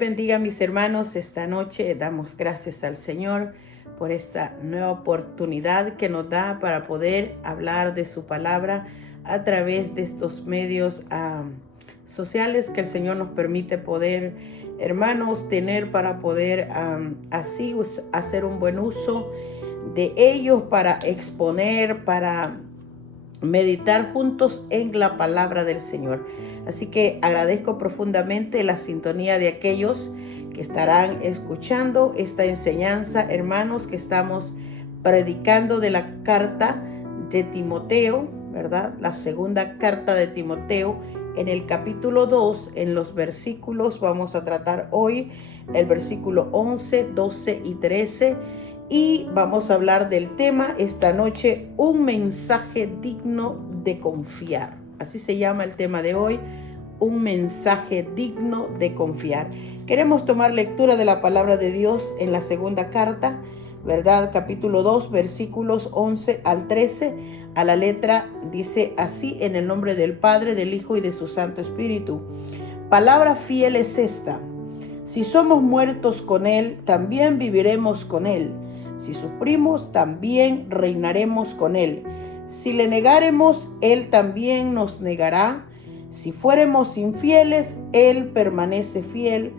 bendiga, mis hermanos. Esta noche damos gracias al Señor por esta nueva oportunidad que nos da para poder hablar de su palabra a través de estos medios sociales que el Señor nos permite poder, hermanos, tener para poder así hacer un buen uso de ellos para exponer, para meditar juntos en la palabra del Señor. Así que agradezco profundamente la sintonía de aquellos que estarán escuchando esta enseñanza, hermanos, que estamos predicando de la carta de Timoteo, ¿verdad? La segunda carta de Timoteo, en el capítulo 2, en los versículos, vamos a tratar hoy el versículo 11, 12 y 13. Y vamos a hablar del tema esta noche, un mensaje digno de confiar. Así se llama el tema de hoy, un mensaje digno de confiar. Queremos tomar lectura de la palabra de Dios en la segunda carta, ¿verdad? Capítulo 2, versículos 11 al 13. A la letra dice así: en el nombre del Padre, del Hijo y de su Santo Espíritu. Palabra fiel es esta: si somos muertos con Él, también viviremos con Él. Si sufrimos, también reinaremos con Él. Si le negaremos, Él también nos negará. Si fuéramos infieles, Él permanece fiel.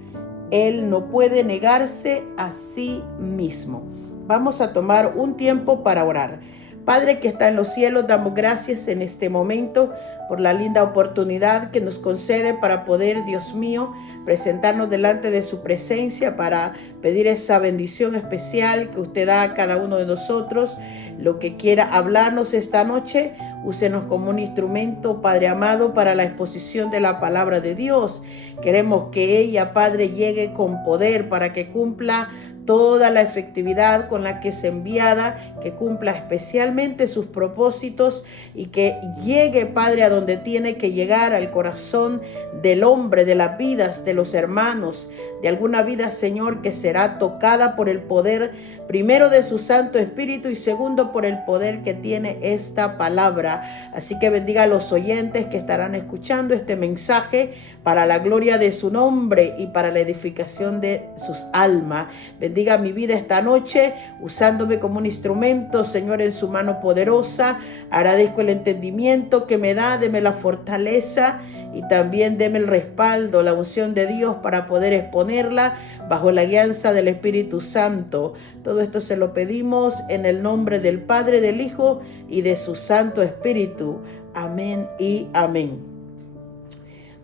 Él no puede negarse a sí mismo. Vamos a tomar un tiempo para orar. Padre que está en los cielos, damos gracias en este momento por la linda oportunidad que nos concede para poder, Dios mío, presentarnos delante de su presencia para pedir esa bendición especial que usted da a cada uno de nosotros. Lo que quiera hablarnos esta noche, úsenos como un instrumento, Padre amado, para la exposición de la palabra de Dios. Queremos que ella, Padre, llegue con poder para que cumpla toda la efectividad con la que es enviada, que cumpla especialmente sus propósitos y que llegue, Padre, a donde tiene que llegar, al corazón del hombre, de las vidas de los hermanos, de alguna vida, Señor, que será tocada por el poder, primero de su Santo Espíritu y segundo por el poder que tiene esta palabra. Así que bendiga a los oyentes que estarán escuchando este mensaje para la gloria de su nombre y para la edificación de sus almas. Bendiga mi vida esta noche, usándome como un instrumento, Señor, en su mano poderosa. Agradezco el entendimiento que me da, deme la fortaleza y también deme el respaldo, la unción de Dios para poder exponerla bajo la guianza del Espíritu Santo. Todo esto se lo pedimos en el nombre del Padre, del Hijo y de su Santo Espíritu. Amén y amén.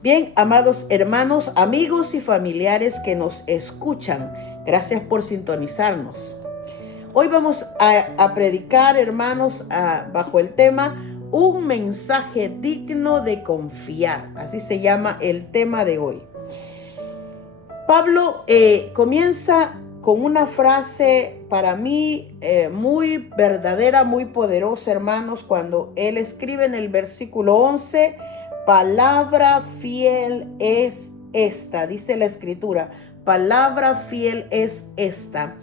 Bien, amados hermanos, amigos y familiares que nos escuchan, gracias por sintonizarnos. Hoy vamos a predicar, hermanos, bajo el tema un mensaje digno de confiar. Así se llama el tema de hoy. Pablo comienza con una frase para mí muy verdadera, muy poderosa, hermanos, cuando él escribe en el versículo 11, palabra fiel es esta, dice la Escritura, palabra fiel es esta.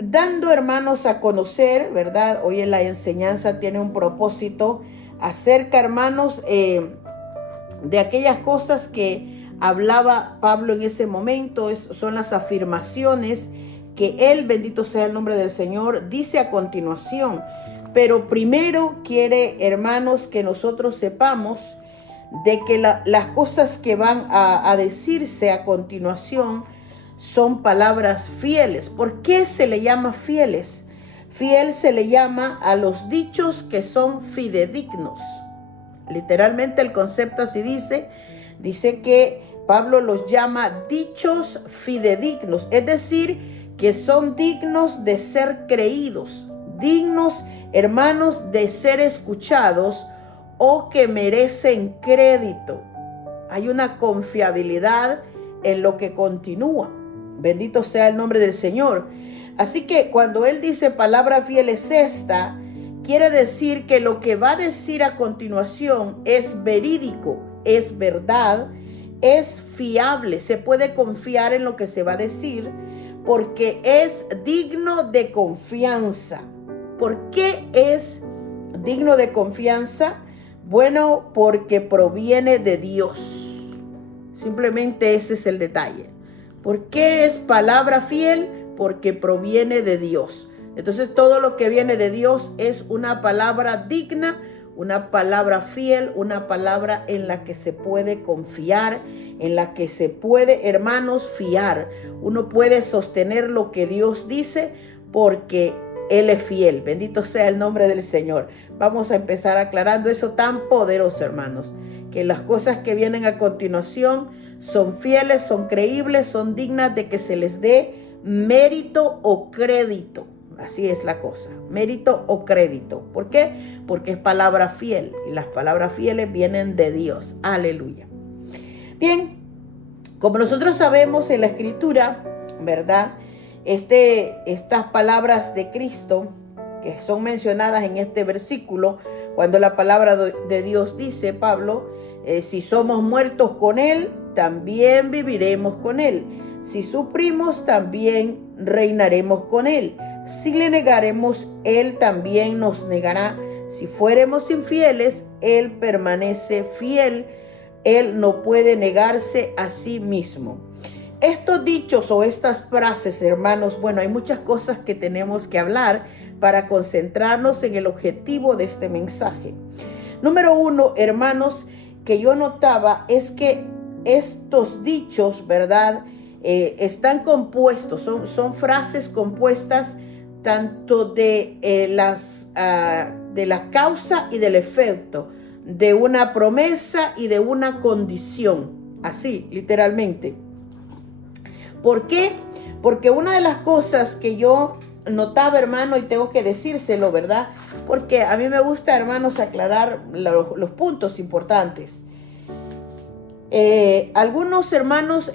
Dando, hermanos, a conocer, ¿verdad? Hoy en la enseñanza tiene un propósito acerca, hermanos, de aquellas cosas que hablaba Pablo en ese momento. Son las afirmaciones que él, bendito sea el nombre del Señor, dice a continuación. Pero primero quiere, hermanos, que nosotros sepamos de que las cosas que van a decirse a continuación son palabras fieles. ¿Por qué se le llama fieles? Fiel se le llama a los dichos que son fidedignos. Literalmente el concepto así dice que Pablo los llama dichos fidedignos, es decir, que son dignos de ser creídos, dignos, hermanos, de ser escuchados o que merecen crédito. Hay una confiabilidad en lo que continúa. Bendito sea el nombre del Señor. Así que cuando él dice palabra fiel es esta, quiere decir que lo que va a decir a continuación es verídico, es verdad, es fiable. Se puede confiar en lo que se va a decir porque es digno de confianza. ¿Por qué es digno de confianza? Bueno, porque proviene de Dios. Simplemente ese es el detalle. ¿Por qué es palabra fiel? Porque proviene de Dios. Entonces todo lo que viene de Dios es una palabra digna, una palabra fiel, una palabra en la que se puede confiar, en la que se puede, hermanos, fiar. Uno puede sostener lo que Dios dice porque Él es fiel. Bendito sea el nombre del Señor. Vamos a empezar aclarando eso tan poderoso, hermanos, que las cosas que vienen a continuación son fieles, son creíbles, son dignas de que se les dé mérito o crédito. Así es la cosa, mérito o crédito. ¿Por qué? Porque es palabra fiel y las palabras fieles vienen de Dios. Aleluya. Bien, como nosotros sabemos en la Escritura, ¿verdad? Estas palabras de Cristo que son mencionadas en este versículo, cuando la palabra de Dios dice, Pablo, si somos muertos con Él, también viviremos con Él. Si sufrimos, también reinaremos con Él. Si le negaremos, Él también nos negará. Si fuéramos infieles, Él permanece fiel. Él no puede negarse a sí mismo. Estos dichos o estas frases, hermanos, bueno, hay muchas cosas que tenemos que hablar para concentrarnos en el objetivo de este mensaje. Número uno, hermanos, que yo notaba es que estos dichos, ¿verdad? Están compuestos, son frases compuestas tanto de la causa y del efecto, de una promesa y de una condición, así, literalmente. ¿Por qué? Porque una de las cosas que yo notaba, hermano, y tengo que decírselo, ¿verdad? Porque a mí me gusta, hermanos, aclarar los puntos importantes. Algunos hermanos,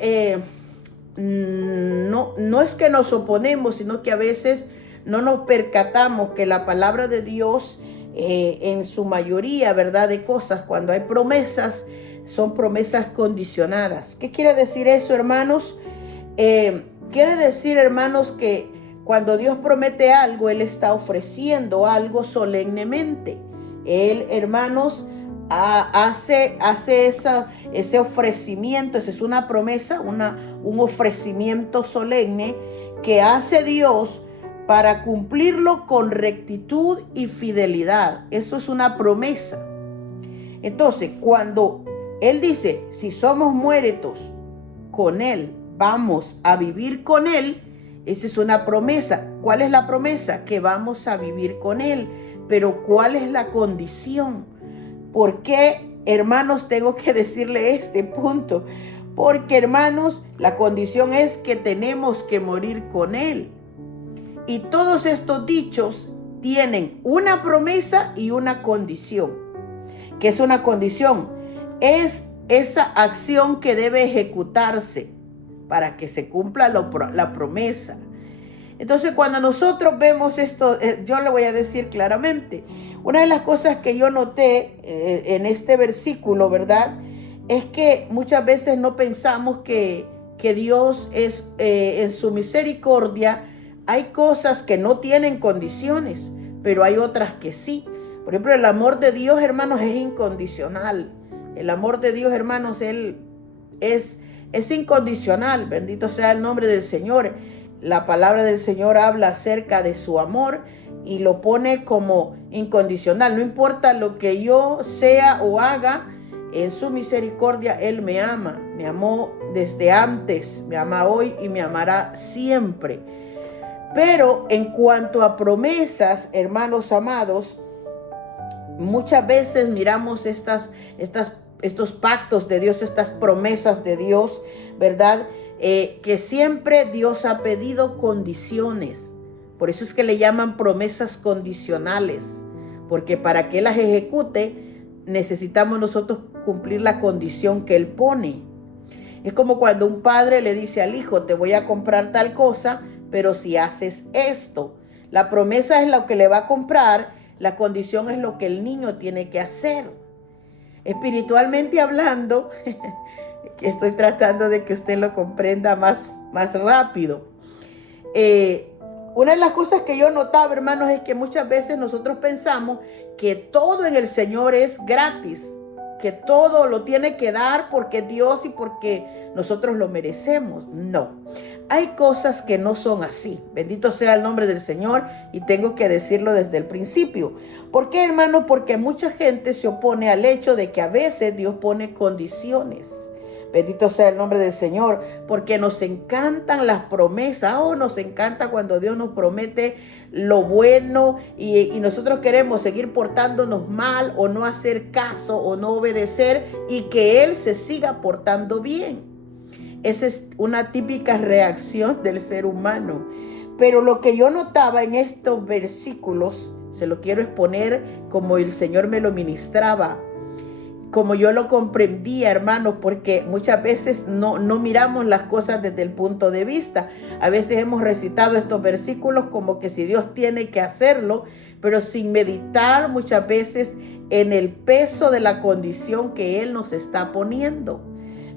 no es que nos oponemos, sino que a veces no nos percatamos que la palabra de Dios, en su mayoría, ¿verdad?, de cosas, cuando hay promesas, son promesas condicionadas. ¿Qué quiere decir eso, hermanos? Quiere decir, hermanos, que cuando Dios promete algo, Él está ofreciendo algo solemnemente. Él, hermanos, hace ese ofrecimiento. Esa es una promesa, un ofrecimiento solemne que hace Dios para cumplirlo con rectitud y fidelidad. Eso es una promesa. Entonces, cuando Él dice, si somos muertos con Él, vamos a vivir con Él, esa es una promesa. ¿Cuál es la promesa? Que vamos a vivir con Él. Pero ¿cuál es la condición? ¿Por qué, hermanos, tengo que decirle este punto? Porque, hermanos, la condición es que tenemos que morir con Él. Y todos estos dichos tienen una promesa y una condición. ¿Qué es una condición? Es esa acción que debe ejecutarse para que se cumpla la promesa. Entonces, cuando nosotros vemos esto, yo le voy a decir claramente, una de las cosas que yo noté en este versículo, ¿verdad?, es que muchas veces no pensamos que Dios es, en su misericordia, hay cosas que no tienen condiciones, pero hay otras que sí. Por ejemplo, el amor de Dios, hermanos, es incondicional. El amor de Dios, hermanos, Él es incondicional. Bendito sea el nombre del Señor. La palabra del Señor habla acerca de su amor y lo pone como incondicional. No importa lo que yo sea o haga, en su misericordia Él me ama. Me amó desde antes, me ama hoy y me amará siempre. Pero en cuanto a promesas, hermanos amados, muchas veces miramos estos pactos de Dios, estas promesas de Dios, ¿verdad? Que siempre Dios ha pedido condiciones. Por eso es que le llaman promesas condicionales, porque para que Él las ejecute necesitamos nosotros cumplir la condición que Él pone. Es como cuando un padre le dice al hijo, te voy a comprar tal cosa, pero si haces esto. La promesa es lo que le va a comprar, la condición es lo que el niño tiene que hacer. Espiritualmente hablando, estoy tratando de que usted lo comprenda más rápido. Una de las cosas que yo notaba, hermanos, es que muchas veces nosotros pensamos que todo en el Señor es gratis, que todo lo tiene que dar porque Dios y porque nosotros lo merecemos. No. Hay cosas que no son así. Bendito sea el nombre del Señor, y tengo que decirlo desde el principio. ¿Por qué, hermano? Porque mucha gente se opone al hecho de que a veces Dios pone condiciones. Bendito sea el nombre del Señor, porque nos encantan las promesas. Nos encanta cuando Dios nos promete lo bueno y nosotros queremos seguir portándonos mal o no hacer caso o no obedecer y que Él se siga portando bien. Esa es una típica reacción del ser humano. Pero lo que yo notaba en estos versículos, se lo quiero exponer como el Señor me lo ministraba, como yo lo comprendía, hermanos, porque muchas veces no miramos las cosas desde el punto de vista. A veces hemos recitado estos versículos como que si Dios tiene que hacerlo, pero sin meditar muchas veces en el peso de la condición que Él nos está poniendo.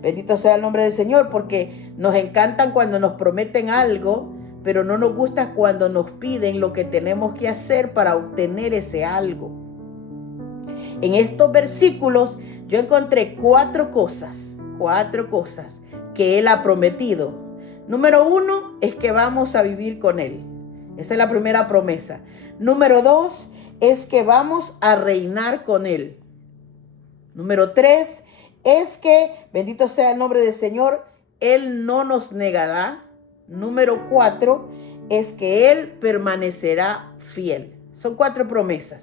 Bendito sea el nombre del Señor, porque nos encantan cuando nos prometen algo, pero no nos gusta cuando nos piden lo que tenemos que hacer para obtener ese algo. En estos versículos yo encontré cuatro cosas que Él ha prometido. Número 1 es que vamos a vivir con Él. Esa es la primera promesa. Número 2 es que vamos a reinar con Él. Número 3 es que, bendito sea el nombre del Señor, Él no nos negará. Número 4 es que Él permanecerá fiel. Son 4 promesas.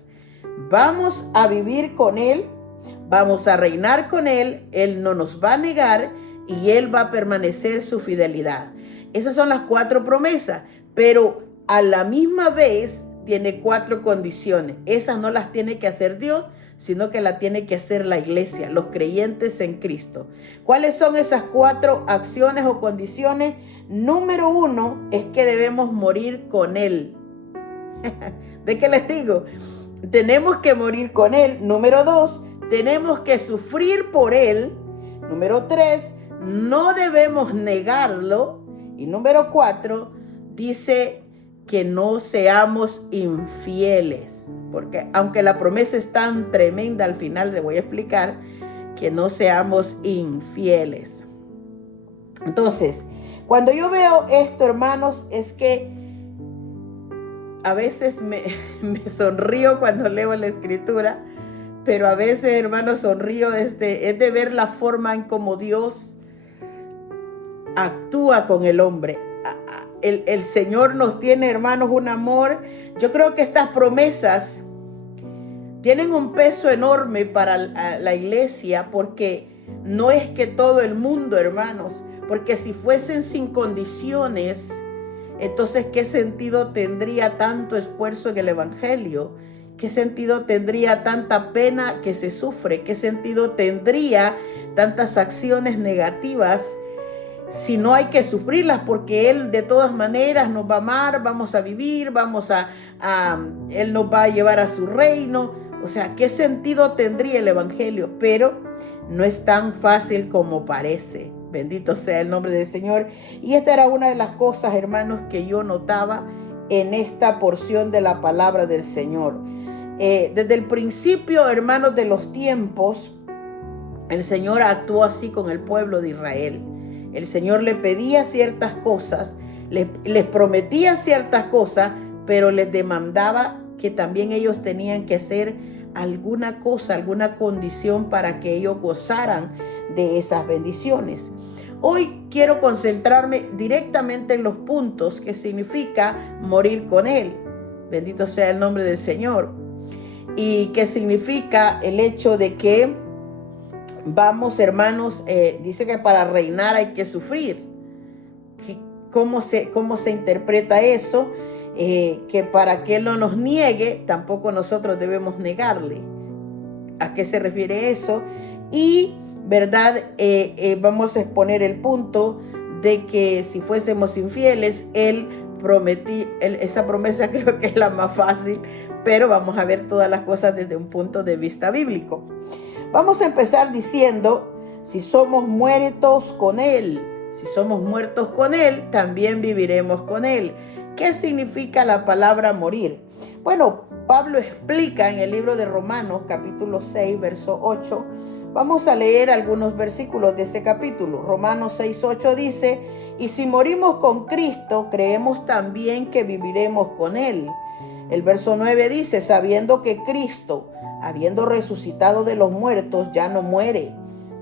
Vamos a vivir con Él, vamos a reinar con Él, Él no nos va a negar y Él va a permanecer su fidelidad. Esas son las 4 promesas, pero a la misma vez tiene 4 condiciones. Esas no las tiene que hacer Dios, sino que la tiene que hacer la iglesia, los creyentes en Cristo. ¿Cuáles son esas 4 acciones o condiciones? Número 1 es que debemos morir con Él. ¿Ve qué les digo? Tenemos que morir con Él. Número 2, tenemos que sufrir por Él. Número 3, no debemos negarlo. Y número 4, dice que no seamos infieles. Porque aunque la promesa es tan tremenda, al final le voy a explicar que no seamos infieles. Entonces, cuando yo veo esto, hermanos, es que a veces me sonrío cuando leo la escritura, pero a veces, hermanos, sonrío es de ver la forma en cómo Dios actúa con el hombre. El Señor nos tiene, hermanos, un amor. Yo creo que estas promesas tienen un peso enorme para la iglesia, porque no es que todo el mundo, hermanos, porque si fuesen sin condiciones, entonces, ¿qué sentido tendría tanto esfuerzo en el Evangelio? ¿Qué sentido tendría tanta pena que se sufre? ¿Qué sentido tendría tantas acciones negativas si no hay que sufrirlas? Porque Él de todas maneras nos va a amar, vamos a vivir, Él nos va a llevar a su reino. O sea, ¿qué sentido tendría el Evangelio? Pero no es tan fácil como parece. Bendito sea el nombre del Señor. Y esta era una de las cosas, hermanos, que yo notaba en esta porción de la palabra del Señor. Desde el principio, hermanos, de los tiempos, el Señor actuó así con el pueblo de Israel. El Señor le pedía ciertas cosas, les prometía ciertas cosas, pero les demandaba que también ellos tenían que hacer alguna cosa, alguna condición para que ellos gozaran de esas bendiciones. Hoy quiero concentrarme directamente en los puntos que significa morir con Él. Bendito sea el nombre del Señor. Y que significa el hecho de que vamos, hermanos, dice que para reinar hay que sufrir. ¿Cómo se interpreta eso? Que para que Él no nos niegue, tampoco nosotros debemos negarle. ¿A qué se refiere eso? Y ¿verdad? Vamos a exponer el punto de que si fuésemos infieles, esa promesa creo que es la más fácil, pero vamos a ver todas las cosas desde un punto de vista bíblico. Vamos a empezar diciendo, si somos muertos con Él, también viviremos con Él. ¿Qué significa la palabra morir? Bueno, Pablo explica en el libro de Romanos, capítulo 6, verso 8, Vamos a leer algunos versículos de ese capítulo. Romanos 6:8 dice: y si morimos con Cristo, creemos también que viviremos con Él. El verso 9 dice: sabiendo que Cristo, habiendo resucitado de los muertos, ya no muere,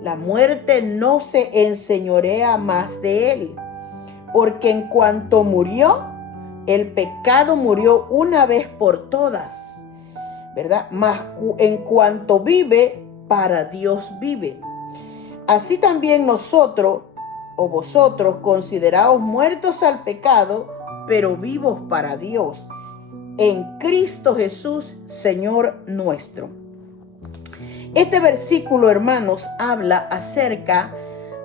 la muerte no se enseñorea más de Él. Porque en cuanto murió, el pecado murió una vez por todas, ¿verdad? Mas en cuanto vive, para Dios vive. Así también nosotros o vosotros consideraos muertos al pecado, pero vivos para Dios, en Cristo Jesús, Señor nuestro. Este versículo, hermanos, habla acerca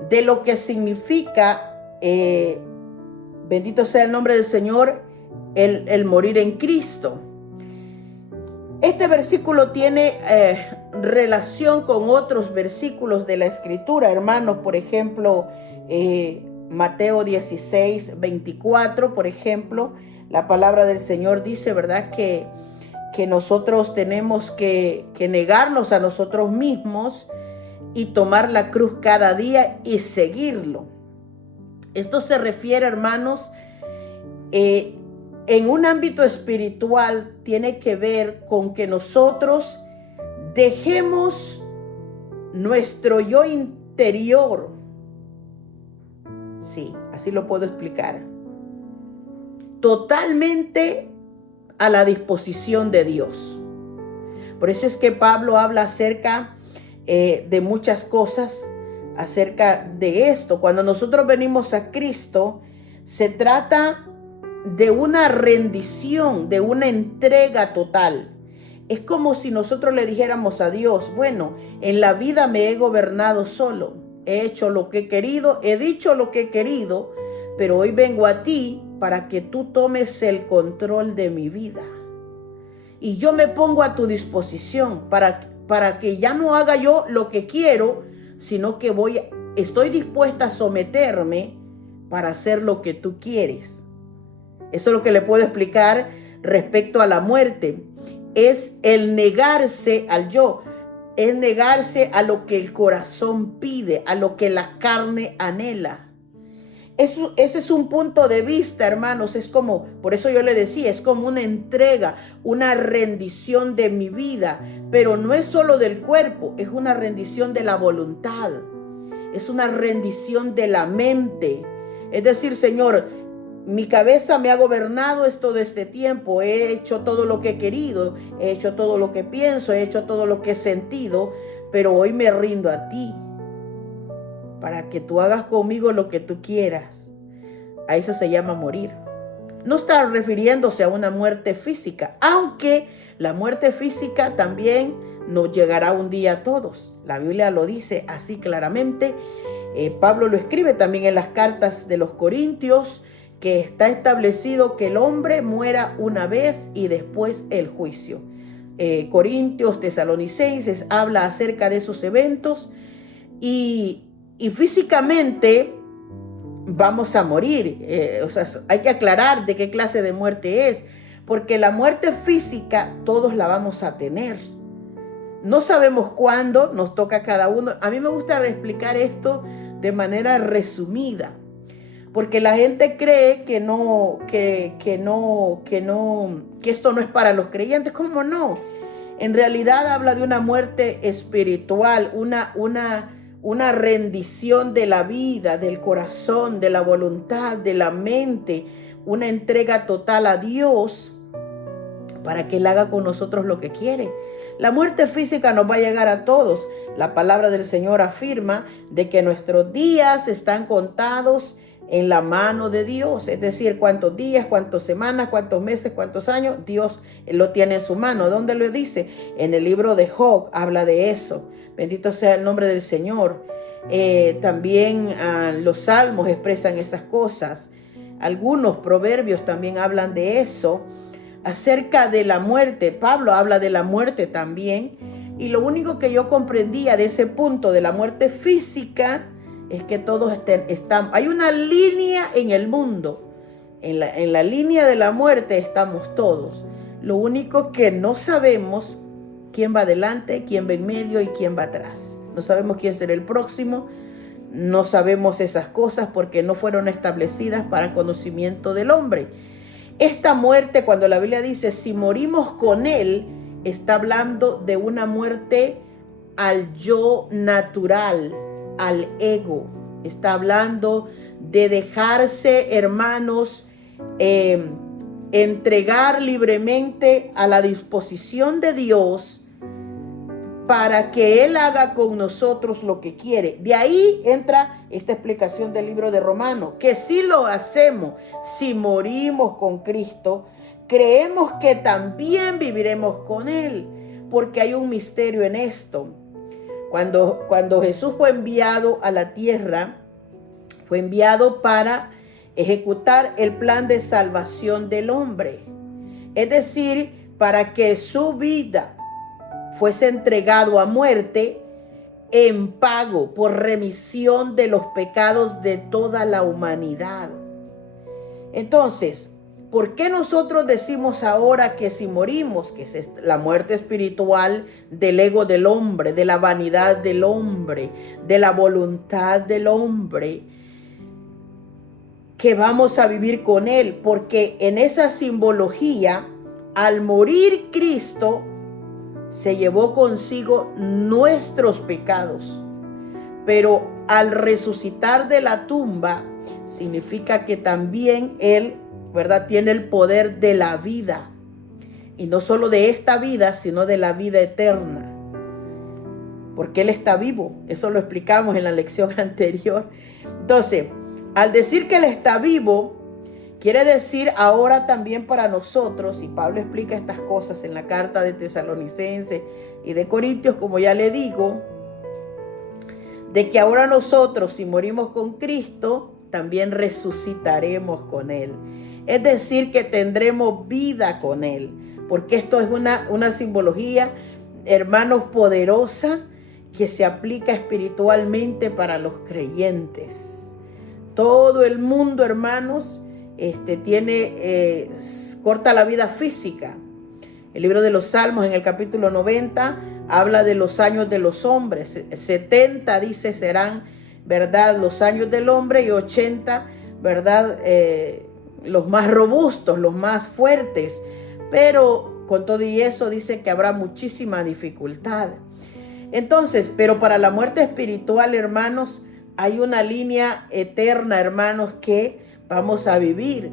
de lo que significa, bendito sea el nombre del Señor, el morir en Cristo. Este versículo tiene relación con otros versículos de la Escritura, hermanos. Por ejemplo, Mateo 16:24, por ejemplo, la palabra del Señor dice, ¿verdad?, que nosotros tenemos que negarnos a nosotros mismos y tomar la cruz cada día y seguirlo. Esto se refiere, hermanos, en un ámbito espiritual, tiene que ver con que nosotros dejemos nuestro yo interior. Sí, así lo puedo explicar. Totalmente a la disposición de Dios. Por eso es que Pablo habla acerca de muchas cosas, acerca de esto. Cuando nosotros venimos a Cristo, se trata de una rendición, de una entrega total. Es como si nosotros le dijéramos a Dios: bueno, en la vida me he gobernado solo, he hecho lo que he querido, he dicho lo que he querido, pero hoy vengo a ti para que tú tomes el control de mi vida. Y yo me pongo a tu disposición para que ya no haga yo lo que quiero, sino que estoy dispuesta a someterme para hacer lo que tú quieres. Eso es lo que le puedo explicar respecto a la muerte. Es el negarse al yo, es negarse a lo que el corazón pide, a lo que la carne anhela. Ese es un punto de vista, hermanos. Es como, por eso yo le decía, es como una entrega, una rendición de mi vida. Pero no es solo del cuerpo, es una rendición de la voluntad. Es una rendición de la mente. Es decir, Señor, mi cabeza me ha gobernado todo este tiempo. He hecho todo lo que he querido, he hecho todo lo que pienso, he hecho todo lo que he sentido, pero hoy me rindo a ti para que tú hagas conmigo lo que tú quieras. A eso se llama morir. No está refiriéndose a una muerte física, aunque la muerte física también nos llegará un día a todos. La Biblia lo dice así claramente. Pablo lo escribe también en las cartas de los Corintios, que está establecido que el hombre muera una vez y después el juicio. Corintios, Tesalonicenses habla acerca de esos eventos y físicamente vamos a morir. O sea, hay que aclarar de qué clase de muerte es, porque la muerte física todos la vamos a tener. No sabemos cuándo nos toca a cada uno. A mí me gusta explicar esto de manera resumida, porque la gente cree que esto no es para los creyentes. ¿Cómo no? En realidad habla de una muerte espiritual, una rendición de la vida, del corazón, de la voluntad, de la mente, una entrega total a Dios para que Él haga con nosotros lo que quiere. La muerte física nos va a llegar a todos. La palabra del Señor afirma de que nuestros días están contados en la mano de Dios. Es decir, cuántos días, cuántas semanas, cuántos meses, cuántos años, Dios lo tiene en su mano. ¿Dónde lo dice? En el libro de Job habla de eso. Bendito sea el nombre del Señor. También los salmos expresan esas cosas. Algunos proverbios también hablan de eso. Acerca de la muerte, Pablo habla de la muerte también. Y lo único que yo comprendía de ese punto de la muerte física es que todos están. Hay una línea en el mundo. En la línea de la muerte estamos todos. Lo único que no sabemos quién va adelante, quién va en medio y quién va atrás. no sabemos quién será el próximo, no sabemos esas cosas porque no fueron establecidas para conocimiento del hombre. Esta muerte, cuando la Biblia dice si morimos con Él, está hablando de una muerte al yo natural, al ego. Está hablando de dejarse, hermanos, entregar libremente a la disposición de Dios para que Él haga con nosotros lo que quiere. De ahí entra esta explicación del libro de Romanos, que si lo hacemos, si morimos con Cristo, creemos que también viviremos con Él, porque hay un misterio en esto. Cuando Jesús fue enviado a la tierra, fue enviado para ejecutar el plan de salvación del hombre. Es decir, para que su vida fuese entregado a muerte en pago por remisión de los pecados de toda la humanidad. Entonces, ¿por qué nosotros decimos ahora que si morimos, que es la muerte espiritual del ego del hombre, de la vanidad del hombre, de la voluntad del hombre, que vamos a vivir con Él? Porque en esa simbología, al morir Cristo, se llevó consigo nuestros pecados, pero al resucitar de la tumba, significa que también Él, ¿verdad?, tiene el poder de la vida, y no solo de esta vida, sino de la vida eterna, porque Él está vivo. Eso lo explicamos en la lección anterior. Entonces, al decir que Él está vivo, quiere decir ahora también para nosotros, y Pablo explica estas cosas en la carta de Tesalonicenses y de Corintios, como ya le digo, de que ahora nosotros, si morimos con Cristo, también resucitaremos con Él. Es decir, que tendremos vida con Él, porque esto es una simbología, hermanos, poderosa, que se aplica espiritualmente para los creyentes. Todo el mundo, hermanos, corta la vida física. El libro de los Salmos, en el capítulo 90, habla de los años de los hombres. 70, dice, serán, ¿verdad?, los años del hombre, y 80, ¿verdad?, los más robustos, los más fuertes. Pero con todo y eso dice que habrá muchísima dificultad. Entonces, pero para la muerte espiritual, hermanos, hay una línea eterna, hermanos, que vamos a vivir.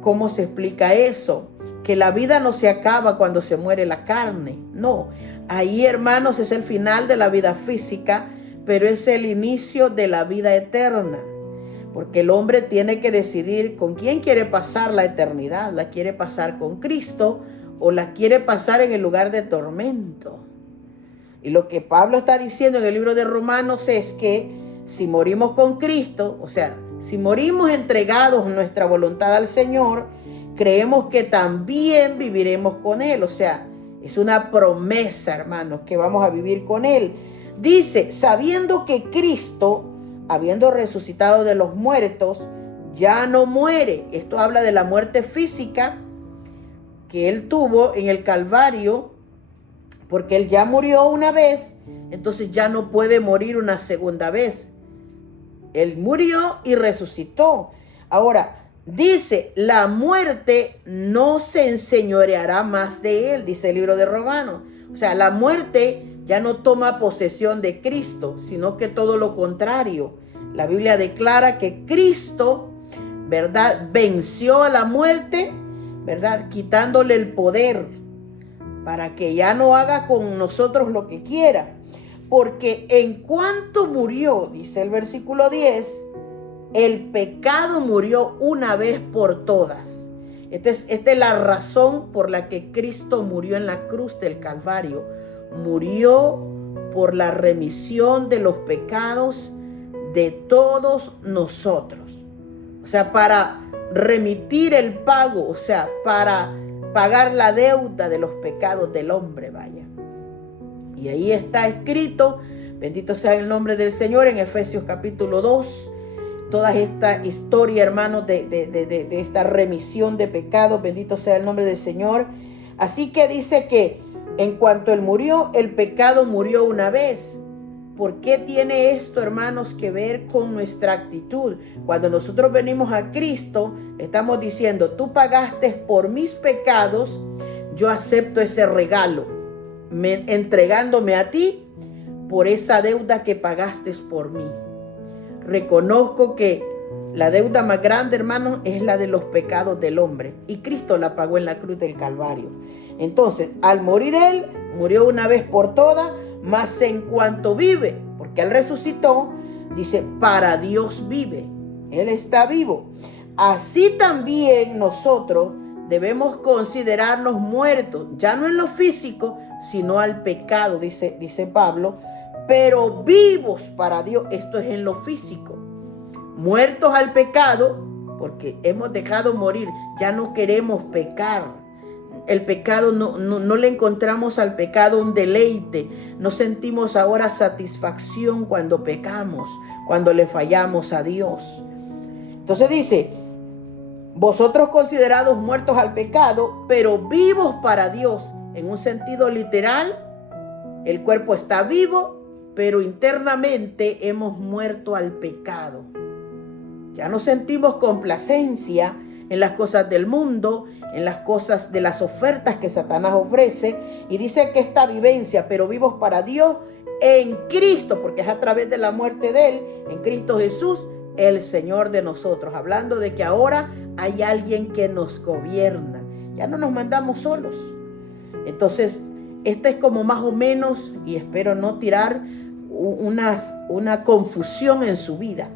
¿Cómo se explica eso? Que la vida no se acaba cuando se muere la carne. No, ahí, hermanos, es el final de la vida física, pero es el inicio de la vida eterna. Porque el hombre tiene que decidir con quién quiere pasar la eternidad. ¿La quiere pasar con Cristo o la quiere pasar en el lugar de tormento? Y lo que Pablo está diciendo en el libro de Romanos es que si morimos con Cristo, o sea, si morimos entregados nuestra voluntad al Señor, creemos que también viviremos con Él. O sea, es una promesa, hermanos, que vamos a vivir con Él. Dice, sabiendo que Cristo, habiendo resucitado de los muertos, ya no muere. Esto habla de la muerte física que Él tuvo en el Calvario, porque Él ya murió una vez, entonces ya no puede morir una segunda vez. Él murió y resucitó. Ahora, dice, la muerte no se enseñoreará más de Él, dice el libro de Romanos. O sea, la muerte ya no toma posesión de Cristo, sino que todo lo contrario. La Biblia declara que Cristo, ¿verdad?, venció a la muerte, ¿verdad?, quitándole el poder para que ya no haga con nosotros lo que quiera. Porque en cuanto murió, dice el versículo 10, el pecado murió una vez por todas. Esta es la razón por la que Cristo murió en la cruz del Calvario. Murió por la remisión de los pecados de todos nosotros. O sea, para remitir el pago, o sea, para pagar la deuda de los pecados del hombre, vaya. Y ahí está escrito, bendito sea el nombre del Señor, en Efesios capítulo 2, toda esta historia, hermanos, de esta remisión de pecados, bendito sea el nombre del Señor. Así que dice que en cuanto Él murió, el pecado murió una vez ¿Por qué tiene esto, hermanos, que ver con nuestra actitud? Cuando nosotros venimos a Cristo, estamos diciendo, tú pagaste por mis pecados, yo acepto ese regalo, entregándome a ti por esa deuda que pagaste por mí. Reconozco que la deuda más grande, hermanos, es la de los pecados del hombre. Y Cristo la pagó en la cruz del Calvario. Entonces, al morir Él, murió una vez por todas, mas en cuanto vive, porque Él resucitó, dice, para Dios vive. Él está vivo. Así también nosotros debemos considerarnos muertos, ya no en lo físico, sino al pecado, dice Pablo, pero vivos para Dios. Esto es en lo físico. Muertos al pecado, porque hemos dejado morir, ya no queremos pecar. El pecado, no le encontramos al pecado un deleite. No sentimos ahora satisfacción cuando pecamos, cuando le fallamos a Dios. Entonces dice, vosotros considerados muertos al pecado, pero vivos para Dios. En un sentido literal, el cuerpo está vivo, pero internamente hemos muerto al pecado. Ya no sentimos complacencia en las cosas del mundo, en las cosas de las ofertas que Satanás ofrece. Y dice que esta vivencia, pero vivos para Dios en Cristo, porque es a través de la muerte de Él, en Cristo Jesús, el Señor de nosotros. Hablando de que ahora hay alguien que nos gobierna. Ya no nos mandamos solos. Entonces, esta es como más o menos, y espero no tirar una confusión en su vida.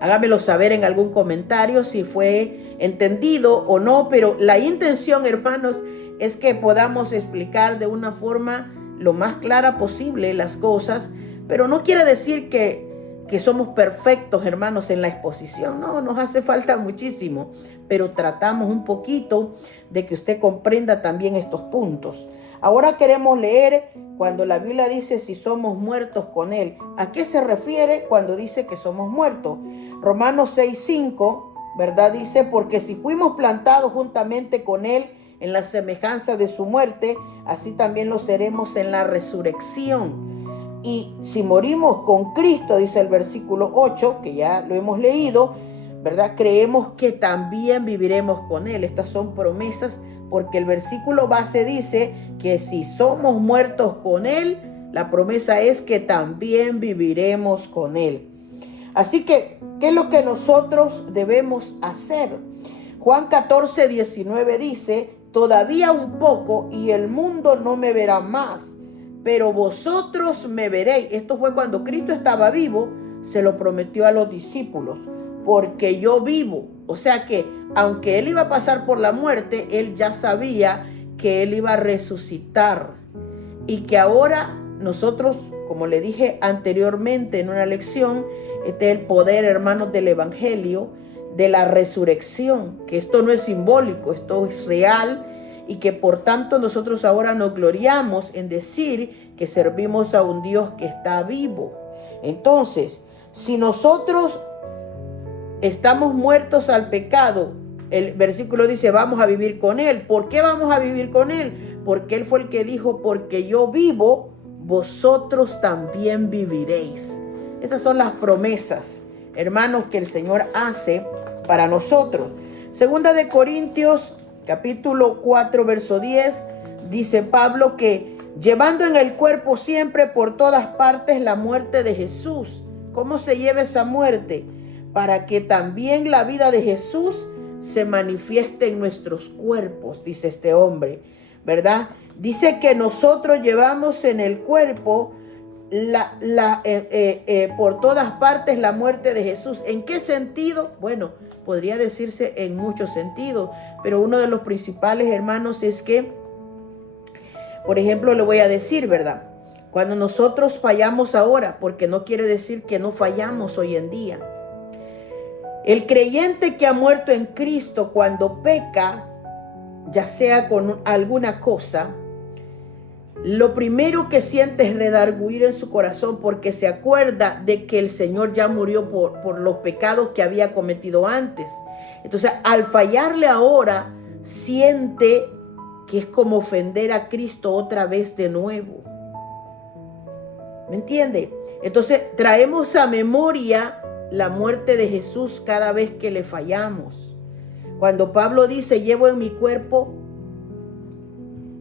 Hágamelo saber en algún comentario si fue entendido o no, pero la intención, hermanos, es que podamos explicar de una forma lo más clara posible las cosas, pero no quiere decir que somos perfectos, hermanos, en la exposición. No, nos hace falta muchísimo, pero tratamos un poquito de que usted comprenda también estos puntos. Ahora queremos leer cuando la Biblia dice si somos muertos con Él. ¿A qué se refiere cuando dice que somos muertos? Romanos 6:5, ¿verdad? Dice, porque si fuimos plantados juntamente con Él en la semejanza de su muerte, así también lo seremos en la resurrección. Y si morimos con Cristo, dice el versículo 8, que ya lo hemos leído, ¿verdad? Creemos que también viviremos con Él. Estas son promesas, porque el versículo base dice que si somos muertos con Él, la promesa es que también viviremos con Él. Así que, ¿qué es lo que nosotros debemos hacer? Juan 14:19 dice, todavía un poco y el mundo no me verá más, pero vosotros me veréis. Esto fue cuando Cristo estaba vivo, se lo prometió a los discípulos, porque yo vivo. O sea que, aunque Él iba a pasar por la muerte, Él ya sabía que Él iba a resucitar. Y que ahora nosotros, como le dije anteriormente en una lección, este es el poder, hermanos, del Evangelio, de la resurrección, que esto no es simbólico, esto es real, y que por tanto nosotros ahora nos gloriamos en decir que servimos a un Dios que está vivo. Entonces, si nosotros estamos muertos al pecado, el versículo dice, vamos a vivir con Él. ¿Por qué vamos a vivir con Él? Porque Él fue el que dijo, porque yo vivo, vosotros también viviréis. Estas son las promesas, hermanos, que el Señor hace para nosotros. Segunda de Corintios, capítulo 4, verso 10, dice Pablo que llevando en el cuerpo siempre por todas partes la muerte de Jesús. ¿Cómo se lleva esa muerte? Para que también la vida de Jesús se manifieste en nuestros cuerpos, dice este hombre, ¿verdad? Dice que nosotros llevamos en el cuerpo por todas partes la muerte de Jesús. ¿En qué sentido? Bueno, podría decirse en muchos sentidos, pero uno de los principales, hermanos, es que, por ejemplo, le voy a decir, ¿verdad? Cuando nosotros fallamos ahora, porque no quiere decir que no fallamos hoy en día. El creyente que ha muerto en Cristo, cuando peca, ya sea con alguna cosa, lo primero que siente es redarguir en su corazón, porque se acuerda de que el Señor ya murió por los pecados que había cometido antes. Entonces, al fallarle ahora, siente que es como ofender a Cristo otra vez de nuevo. ¿Me entiende? Entonces traemos a memoria la muerte de Jesús cada vez que le fallamos. Cuando Pablo dice, llevo en mi cuerpo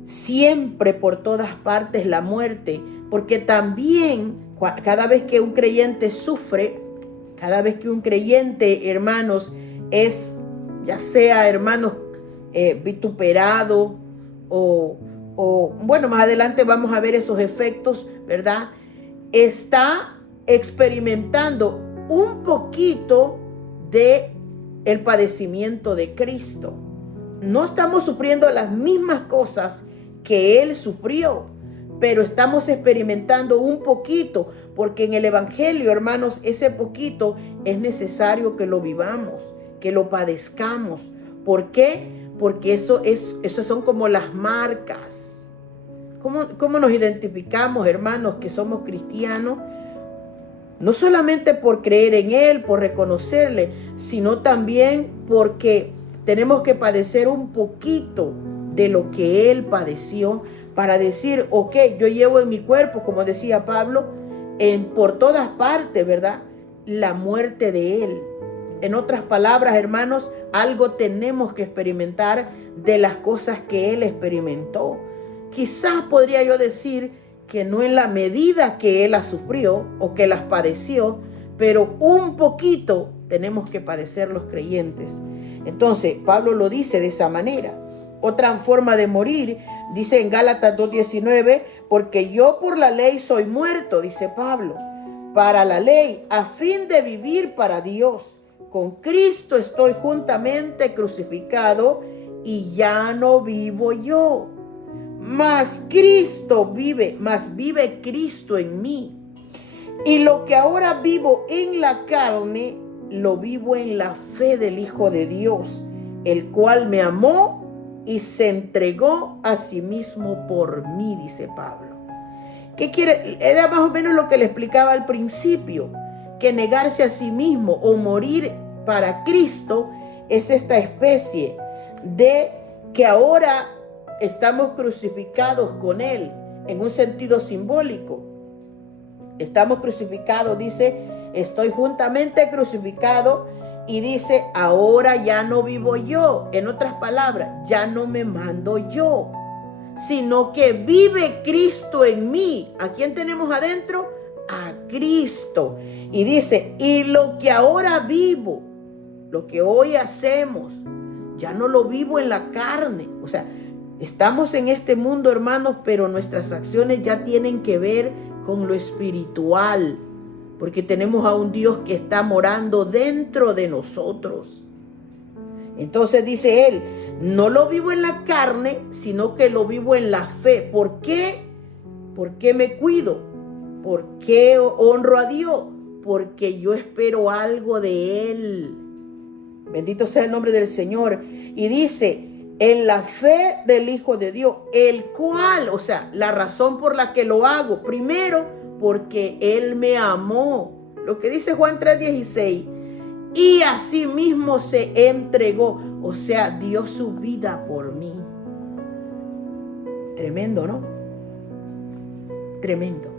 siempre por todas partes la muerte, porque también cada vez que un creyente sufre, cada vez que un creyente, hermanos, es ya sea, hermanos, vituperado o bueno, más adelante vamos a ver esos efectos, ¿verdad? Está experimentando un poquito de el padecimiento de Cristo. No estamos sufriendo las mismas cosas que Él sufrió, pero estamos experimentando un poquito, porque en el Evangelio, hermanos, ese poquito es necesario que lo vivamos, que lo padezcamos. ¿Por qué? Porque eso son como las marcas. ¿Cómo nos identificamos, hermanos, que somos cristianos? No solamente por creer en Él, por reconocerle, sino también porque tenemos que padecer un poquito de lo que Él padeció para decir, ok, yo llevo en mi cuerpo, como decía Pablo, por todas partes, ¿verdad? La muerte de Él. En otras palabras, hermanos, algo tenemos que experimentar de las cosas que Él experimentó. Quizás podría yo decir que no en la medida que Él las sufrió o que las padeció, pero un poquito tenemos que padecer los creyentes. Entonces, Pablo lo dice de esa manera. Otra forma de morir, dice en Gálatas 2:19, porque yo por la ley soy muerto, dice Pablo, para la ley, a fin de vivir para Dios. Con Cristo estoy juntamente crucificado y ya no vivo yo, mas vive Cristo en mí. Y lo que ahora vivo en la carne, lo vivo en la fe del Hijo de Dios, el cual me amó y se entregó a sí mismo por mí, dice Pablo. ¿Qué quiere? Era más o menos lo que le explicaba al principio, que negarse a sí mismo o morir para Cristo es esta especie de que ahora estamos crucificados con Él en un sentido simbólico. Estamos crucificados, dice, estoy juntamente crucificado, y dice, ahora ya no vivo yo. En otras palabras, ya no me mando yo, sino que vive Cristo en mí. ¿A quién tenemos adentro? A Cristo. Y dice, y lo que ahora vivo, lo que hoy hacemos, ya no lo vivo en la carne. O sea, estamos en este mundo, hermanos, pero nuestras acciones ya tienen que ver con lo espiritual, porque tenemos a un Dios que está morando dentro de nosotros. Entonces dice él, no lo vivo en la carne, sino que lo vivo en la fe. ¿Por qué? ¿Por qué me cuido? ¿Por qué honro a Dios? Porque yo espero algo de Él. Bendito sea el nombre del Señor. Y dice, en la fe del Hijo de Dios, el cual, o sea, la razón por la que lo hago, primero, porque Él me amó. Lo que dice Juan 3:16. Y asimismo se entregó, o sea, dio su vida por mí. Tremendo, ¿no? Tremendo.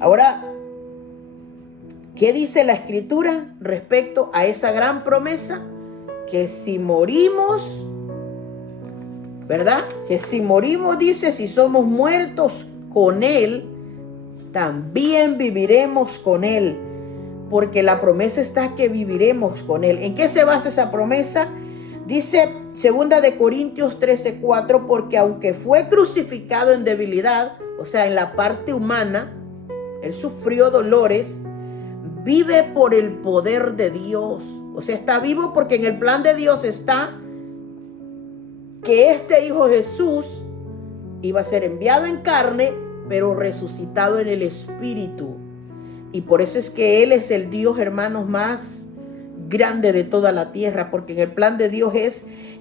Ahora, ¿qué dice la Escritura respecto a esa gran promesa? Que si morimos, ¿verdad? Que si morimos, dice, si somos muertos con Él, también viviremos con Él. Porque la promesa está que viviremos con Él. ¿En qué se basa esa promesa? Dice 2 Corintios 13:4, porque aunque fue crucificado en debilidad, o sea, en la parte humana, Él sufrió dolores, vive por el poder de Dios. O sea, está vivo porque en el plan de Dios está que este Hijo Jesús iba a ser enviado en carne, pero resucitado en el Espíritu. Y por eso es que Él es el Dios, hermanos, más grande de toda la tierra, porque en el plan de Dios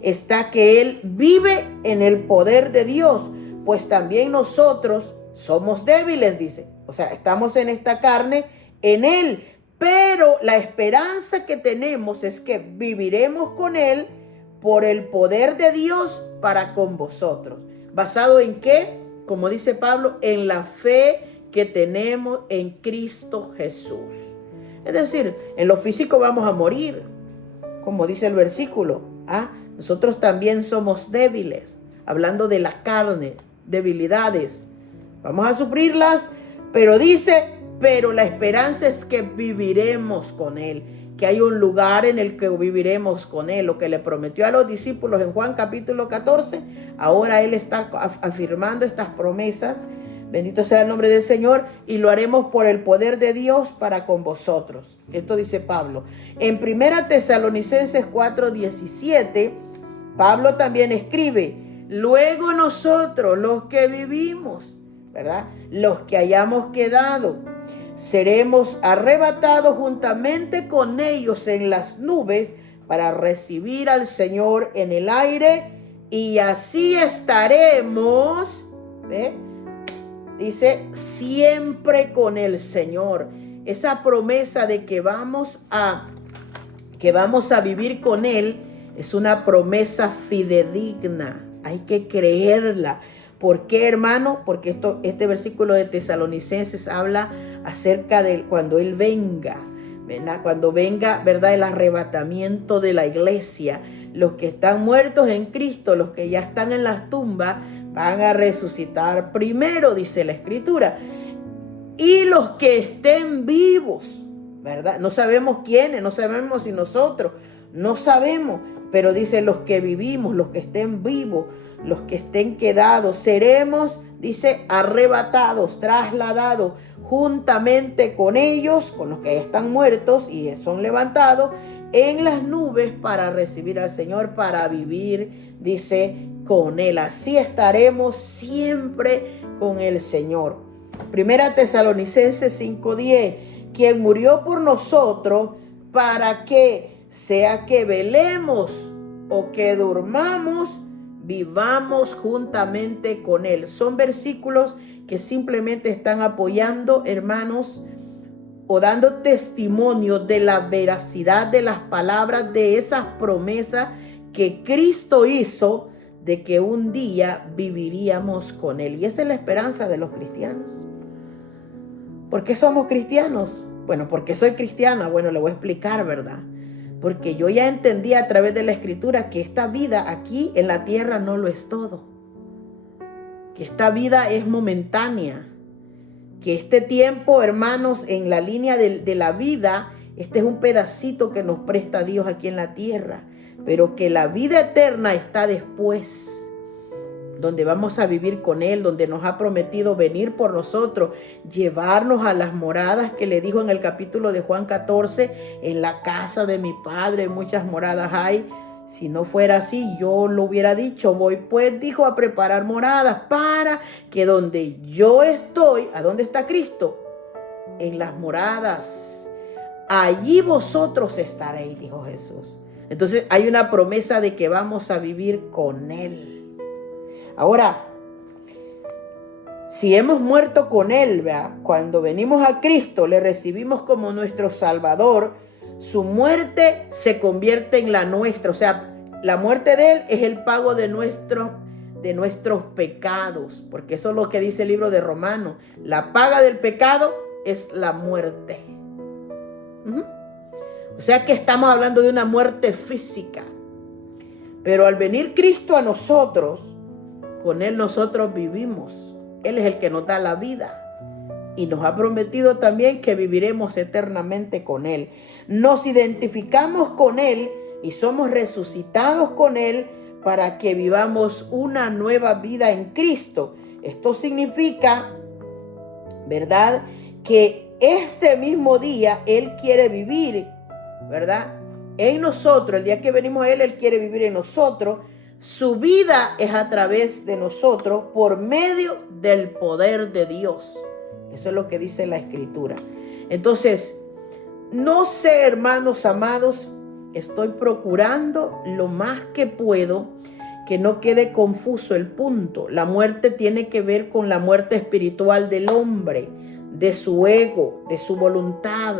está que Él vive en el poder de Dios, pues también nosotros somos débiles, dice. O sea, estamos en esta carne, en Él, pero la esperanza que tenemos es que viviremos con Él por el poder de Dios para con vosotros. ¿Basado en qué? Como dice Pablo, en la fe que tenemos en Cristo Jesús. Es decir, en lo físico vamos a morir, como dice el versículo. Nosotros también somos débiles, hablando de la carne, debilidades. Vamos a sufrirlas, pero dice, pero la esperanza es que viviremos con Él, que hay un lugar en el que viviremos con Él. Lo que le prometió a los discípulos en Juan capítulo 14, ahora Él está afirmando estas promesas. Bendito sea el nombre del Señor, y lo haremos por el poder de Dios para con vosotros. Esto dice Pablo. En 1 Tesalonicenses 4:17, Pablo también escribe, luego nosotros, los que vivimos, ¿verdad? Los que hayamos quedado, seremos arrebatados juntamente con ellos en las nubes para recibir al Señor en el aire, y así estaremos, ¿ve? Dice, siempre con el Señor. Esa promesa de que vamos a vivir con Él es una promesa fidedigna. Hay que creerla. ¿Por qué, hermano? Porque este versículo de Tesalonicenses habla acerca de cuando Él venga, ¿verdad? Cuando venga, ¿verdad? El arrebatamiento de la iglesia. Los que están muertos en Cristo, los que ya están en las tumbas, van a resucitar primero, dice la Escritura. Y los que estén vivos, ¿verdad? No sabemos quiénes, no sabemos si nosotros, no sabemos. Pero dice los que vivimos, los que estén vivos, los que estén quedados, seremos, dice, arrebatados, trasladados juntamente con ellos, con los que están muertos y son levantados, en las nubes para recibir al Señor, para vivir, dice, con Él. Así estaremos siempre con el Señor. 1 Tesalonicenses 5:10, quien murió por nosotros para que, sea que velemos o que durmamos, vivamos juntamente con Él. Son versículos que simplemente están apoyando, hermanos, o dando testimonio de la veracidad de las palabras, de esas promesas que Cristo hizo, de que un día viviríamos con Él. Y esa es la esperanza de los cristianos. ¿Por qué somos cristianos? Bueno, porque soy cristiana. Bueno, le voy a explicar, ¿verdad? Porque yo ya entendí a través de la Escritura que esta vida aquí en la tierra no lo es todo. Que esta vida es momentánea. Que este tiempo, hermanos, en la línea de la vida, este es un pedacito que nos presta Dios aquí en la tierra. Pero que la vida eterna está después, donde vamos a vivir con Él, donde nos ha prometido venir por nosotros, llevarnos a las moradas que le dijo en el capítulo de Juan 14, en la casa de mi Padre muchas moradas hay. Si no fuera así, yo lo hubiera dicho, voy pues, dijo, a preparar moradas para que donde yo estoy, ¿a dónde está Cristo? En las moradas, allí vosotros estaréis, dijo Jesús. Entonces hay una promesa de que vamos a vivir con Él. Ahora, si hemos muerto con Él, ¿verdad? Cuando venimos a Cristo, le recibimos como nuestro Salvador, su muerte se convierte en la nuestra. O sea, la muerte de Él es el pago de nuestros pecados. Porque eso es lo que dice el libro de Romanos. La paga del pecado es la muerte. O sea que estamos hablando de una muerte física. Pero al venir Cristo a nosotros, con Él nosotros vivimos. Él es el que nos da la vida. Y nos ha prometido también que viviremos eternamente con Él. Nos identificamos con Él y somos resucitados con Él para que vivamos una nueva vida en Cristo. Esto significa, ¿verdad?, que este mismo día Él quiere vivir, ¿verdad?, en nosotros. El día que venimos a Él, Él quiere vivir en nosotros. Su vida es a través de nosotros por medio del poder de Dios. Eso es lo que dice la Escritura. Entonces, no sé, hermanos amados, estoy procurando lo más que puedo que no quede confuso el punto. La muerte tiene que ver con la muerte espiritual del hombre, de su ego, de su voluntad,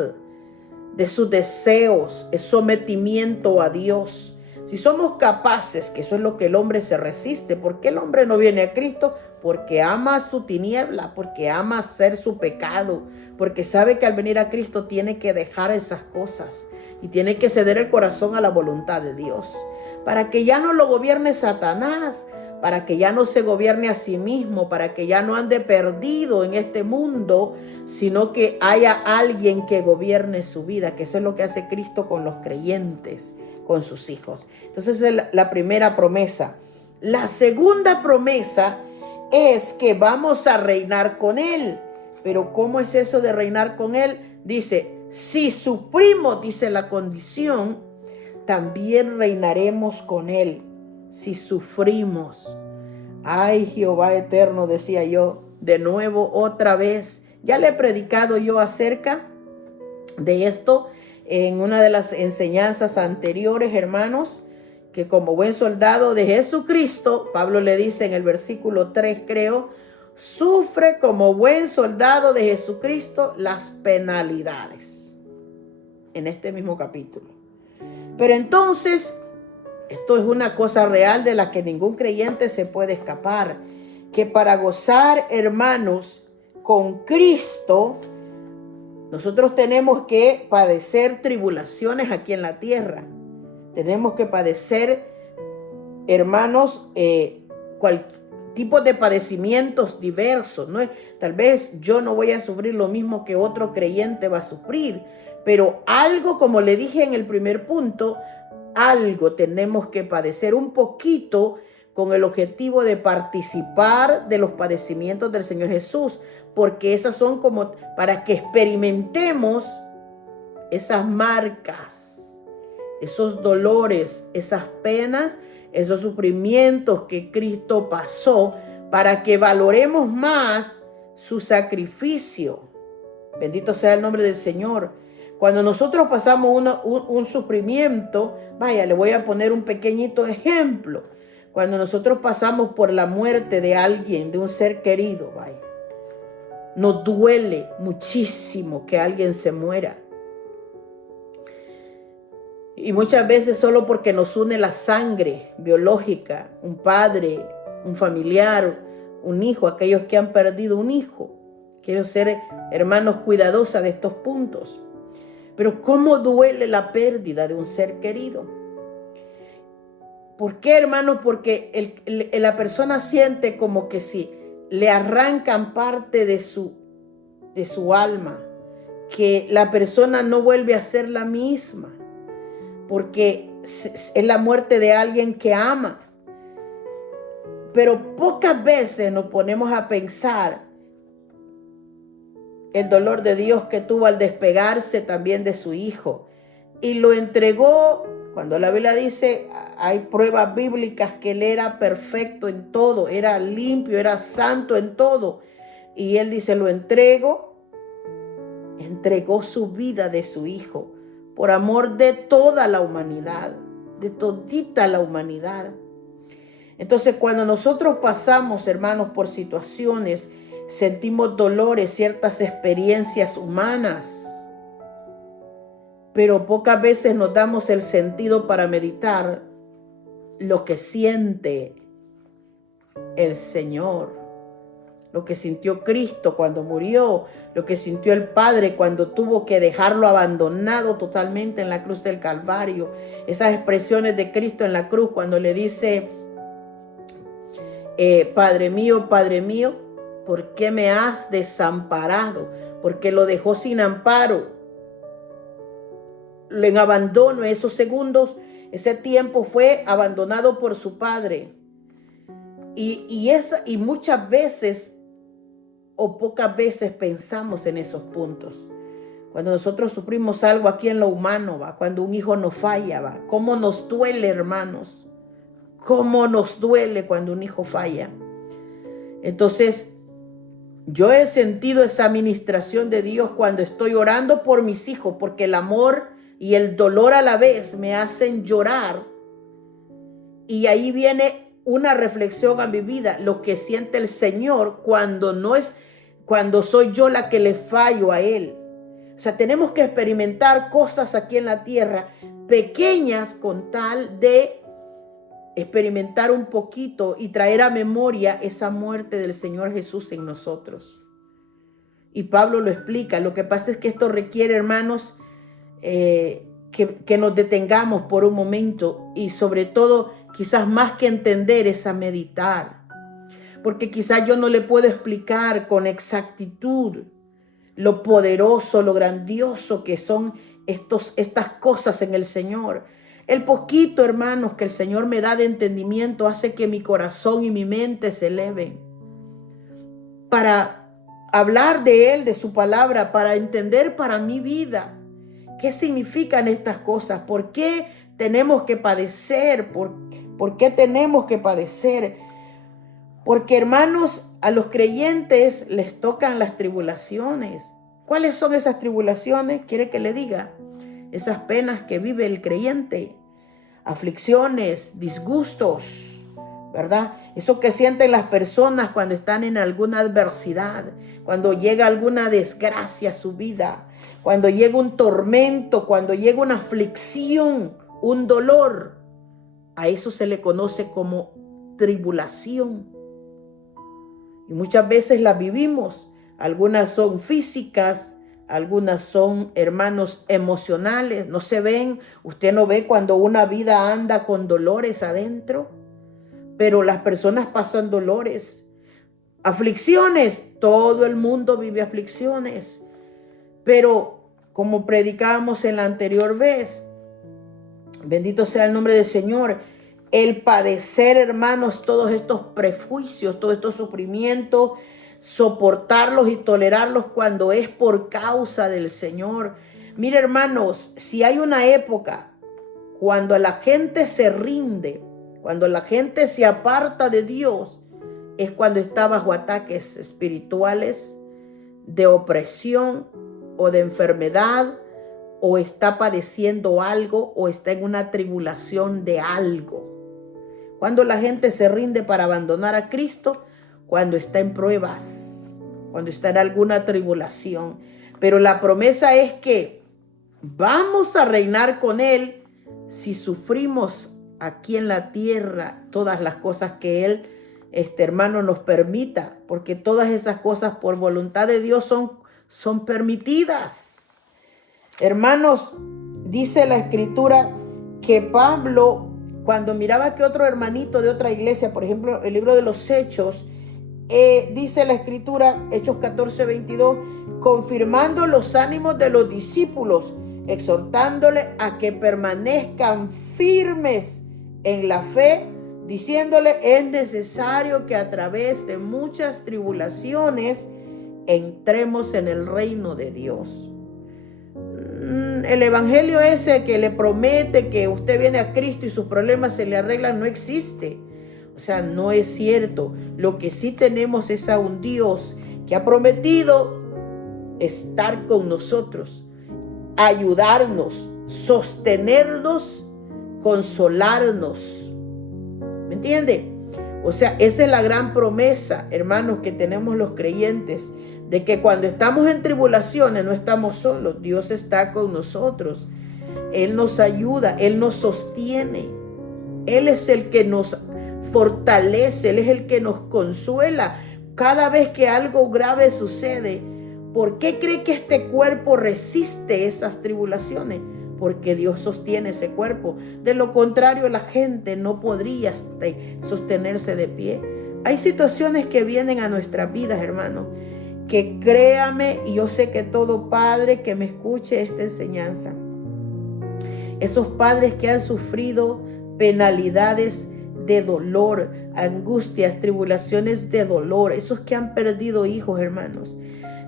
de sus deseos, es sometimiento a Dios. Si somos capaces, que eso es lo que el hombre se resiste, ¿por qué el hombre no viene a Cristo? Porque ama su tiniebla, porque ama hacer su pecado, porque sabe que al venir a Cristo tiene que dejar esas cosas y tiene que ceder el corazón a la voluntad de Dios, para que ya no lo gobierne Satanás, para que ya no se gobierne a sí mismo, para que ya no ande perdido en este mundo, sino que haya alguien que gobierne su vida, que eso es lo que hace Cristo con los creyentes, con sus hijos. Entonces es la primera promesa. La segunda promesa es que vamos a reinar con Él. Pero ¿cómo es eso de reinar con Él? Dice, si sufrimos, dice la condición, también reinaremos con Él. Si sufrimos. Ay, Jehová eterno, decía yo, de nuevo, otra vez. Ya le he predicado yo acerca de esto en una de las enseñanzas anteriores, hermanos, que como buen soldado de Jesucristo, Pablo le dice en el versículo 3, creo, sufre como buen soldado de Jesucristo las penalidades. En este mismo capítulo. Pero entonces, esto es una cosa real de la que ningún creyente se puede escapar, que para gozar, hermanos, con Cristo, nosotros tenemos que padecer tribulaciones aquí en la tierra. Tenemos que padecer, hermanos, cualquier tipo de padecimientos diversos, ¿no? Tal vez yo no voy a sufrir lo mismo que otro creyente va a sufrir, pero algo, como le dije en el primer punto, algo tenemos que padecer un poquito con el objetivo de participar de los padecimientos del Señor Jesús, porque esas son como para que experimentemos esas marcas, esos dolores, esas penas, esos sufrimientos que Cristo pasó, para que valoremos más su sacrificio. Bendito sea el nombre del Señor. Cuando nosotros pasamos un sufrimiento, vaya, le voy a poner un pequeñito ejemplo. Cuando nosotros pasamos por la muerte de alguien, de un ser querido, vaya, nos duele muchísimo que alguien se muera. Y muchas veces solo porque nos une la sangre biológica, un padre, un familiar, un hijo, aquellos que han perdido un hijo. Quiero ser, hermanos, cuidadosa de estos puntos. Pero ¿cómo duele la pérdida de un ser querido? ¿Por qué, hermanos? Porque la persona siente como que si le arrancan parte de su alma, que la persona no vuelve a ser la misma, porque es la muerte de alguien que ama. Pero pocas veces nos ponemos a pensar el dolor de Dios que tuvo al despegarse también de su hijo y lo entregó. Cuando la Biblia dice, hay pruebas bíblicas que él era perfecto en todo, era limpio, era santo en todo, y él dice, lo entrego. Entregó su vida de su hijo por amor de toda la humanidad, de todita la humanidad. Entonces, cuando nosotros pasamos, hermanos, por situaciones, sentimos dolores, ciertas experiencias humanas, pero pocas veces nos damos el sentido para meditar lo que siente el Señor, lo que sintió Cristo cuando murió, lo que sintió el Padre cuando tuvo que dejarlo abandonado totalmente en la cruz del Calvario. Esas expresiones de Cristo en la cruz cuando le dice, Padre mío, ¿por qué me has desamparado? Porque lo dejó sin amparo, en abandono. Esos segundos, ese tiempo fue abandonado por su Padre. Y muchas veces o pocas veces pensamos en esos puntos. Cuando nosotros sufrimos algo aquí en lo humano, ¿va? Cuando un hijo nos falla, ¿va? ¿Cómo nos duele, hermanos? ¿Cómo nos duele cuando un hijo falla? Entonces, yo he sentido esa administración de Dios cuando estoy orando por mis hijos, porque el amor y el dolor a la vez me hacen llorar. Y ahí viene una reflexión a mi vida, lo que siente el Señor cuando soy yo la que le fallo a Él. O sea, tenemos que experimentar cosas aquí en la tierra pequeñas con tal de experimentar un poquito y traer a memoria esa muerte del Señor Jesús en nosotros. Y Pablo lo explica. Lo que pasa es que esto requiere, hermanos, que nos detengamos por un momento y sobre todo, quizás más que entender, es a meditar. Porque quizás yo no le puedo explicar con exactitud lo poderoso, lo grandioso que son estas cosas en el Señor. El poquito, hermanos, que el Señor me da de entendimiento hace que mi corazón y mi mente se eleven para hablar de Él, de su palabra, para entender para mi vida qué significan estas cosas, por qué tenemos que padecer, por qué tenemos que padecer. Porque, hermanos, a los creyentes les tocan las tribulaciones. ¿Cuáles son esas tribulaciones? ¿Quiere que le diga? Esas penas que vive el creyente, aflicciones, disgustos, ¿verdad? Eso que sienten las personas cuando están en alguna adversidad, cuando llega alguna desgracia a su vida, cuando llega un tormento, cuando llega una aflicción, un dolor. A eso se le conoce como tribulación. Y muchas veces las vivimos. Algunas son físicas, algunas son, hermanos, emocionales. No se ven, usted no ve cuando una vida anda con dolores adentro, pero las personas pasan dolores, aflicciones. Todo el mundo vive aflicciones, pero como predicábamos en la anterior vez, bendito sea el nombre del Señor, el padecer, hermanos, todos estos prejuicios, todos estos sufrimientos, soportarlos y tolerarlos cuando es por causa del Señor. Mire, hermanos, si hay una época cuando la gente se rinde, cuando la gente se aparta de Dios, es cuando está bajo ataques espirituales, de opresión o de enfermedad, o está padeciendo algo, o está en una tribulación de algo. Cuando la gente se rinde para abandonar a Cristo, cuando está en pruebas, cuando está en alguna tribulación. Pero la promesa es que vamos a reinar con Él si sufrimos aquí en la tierra todas las cosas que Él, hermano, nos permita, porque todas esas cosas por voluntad de Dios son permitidas. Hermanos, dice la Escritura que Pablo, cuando miraba que otro hermanito de otra iglesia, por ejemplo, el libro de los Hechos, dice la Escritura, Hechos 14:22, confirmando los ánimos de los discípulos, exhortándole a que permanezcan firmes en la fe, diciéndole, es necesario que a través de muchas tribulaciones entremos en el reino de Dios. El evangelio ese que le promete que usted viene a Cristo y sus problemas se le arreglan no existe. O sea, no es cierto. Lo que sí tenemos es a un Dios que ha prometido estar con nosotros, ayudarnos, sostenernos, consolarnos. ¿Me entiende? O sea, esa es la gran promesa, hermanos, que tenemos los creyentes, de que cuando estamos en tribulaciones no estamos solos. Dios está con nosotros. Él nos ayuda, Él nos sostiene. Él es el que nos fortalece, Él es el que nos consuela cada vez que algo grave sucede. ¿Por qué cree que este cuerpo resiste esas tribulaciones? Porque Dios sostiene ese cuerpo. De lo contrario, la gente no podría sostenerse de pie. Hay situaciones que vienen a nuestras vidas, hermanos, que créame, y yo sé que todo padre que me escuche esta enseñanza, esos padres que han sufrido penalidades de dolor, angustias, tribulaciones de dolor, esos que han perdido hijos, hermanos,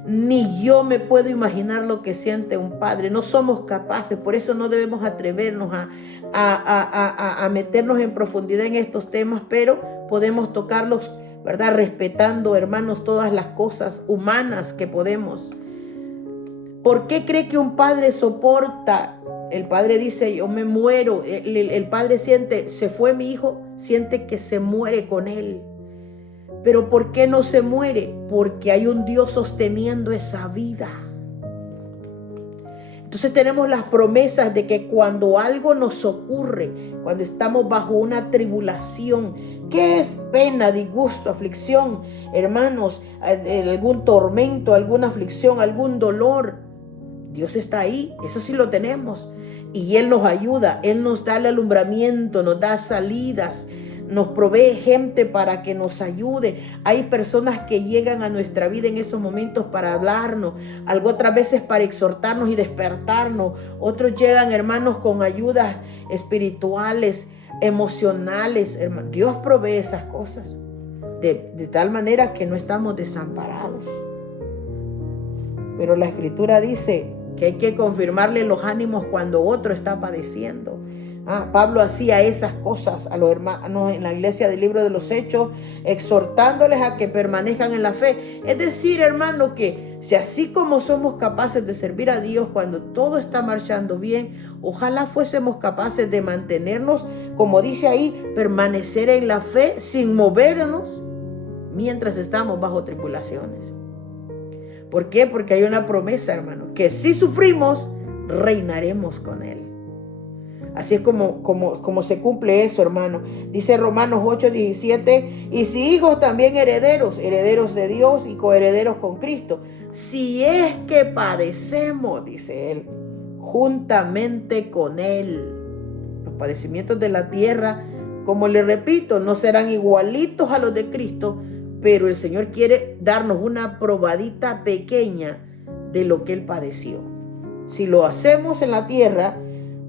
ni yo me puedo imaginar lo que siente un padre. No somos capaces, por eso no debemos atrevernos a meternos en profundidad en estos temas, pero podemos tocarlos, ¿verdad? Respetando, hermanos, todas las cosas humanas que podemos. ¿Por qué cree que un padre soporta? El padre dice, yo me muero. El padre siente, se fue mi hijo, siente que se muere con él. Pero ¿por qué no se muere? Porque hay un Dios sosteniendo esa vida. Entonces tenemos las promesas de que cuando algo nos ocurre, cuando estamos bajo una tribulación, ¿qué es pena, disgusto, aflicción? Hermanos, algún tormento, alguna aflicción, algún dolor. Dios está ahí, eso sí lo tenemos. Y Él nos ayuda, Él nos da el alumbramiento, nos da salidas, nos provee gente para que nos ayude. Hay personas que llegan a nuestra vida en esos momentos para hablarnos, algo otras veces para exhortarnos y despertarnos. Otros llegan, hermanos, con ayudas espirituales, emocionales. Dios provee esas cosas de tal manera que no estamos desamparados. Pero la Escritura dice que hay que confirmarle los ánimos cuando otro está padeciendo. Pablo hacía esas cosas a los hermanos en la iglesia del libro de los Hechos, exhortándoles a que permanezcan en la fe. Es decir, hermano, que si así como somos capaces de servir a Dios cuando todo está marchando bien, ojalá fuésemos capaces de mantenernos, como dice ahí, permanecer en la fe sin movernos mientras estamos bajo tribulaciones. ¿Por qué? Porque hay una promesa, hermano, que si sufrimos, reinaremos con Él. Así es como se cumple eso, hermano. Dice Romanos 8:17, y si hijos también herederos, herederos de Dios y coherederos con Cristo. Si es que padecemos, dice Él, juntamente con Él. Los padecimientos de la tierra, como le repito, no serán igualitos a los de Cristo, pero el Señor quiere darnos una probadita pequeña de lo que Él padeció. Si lo hacemos en la tierra,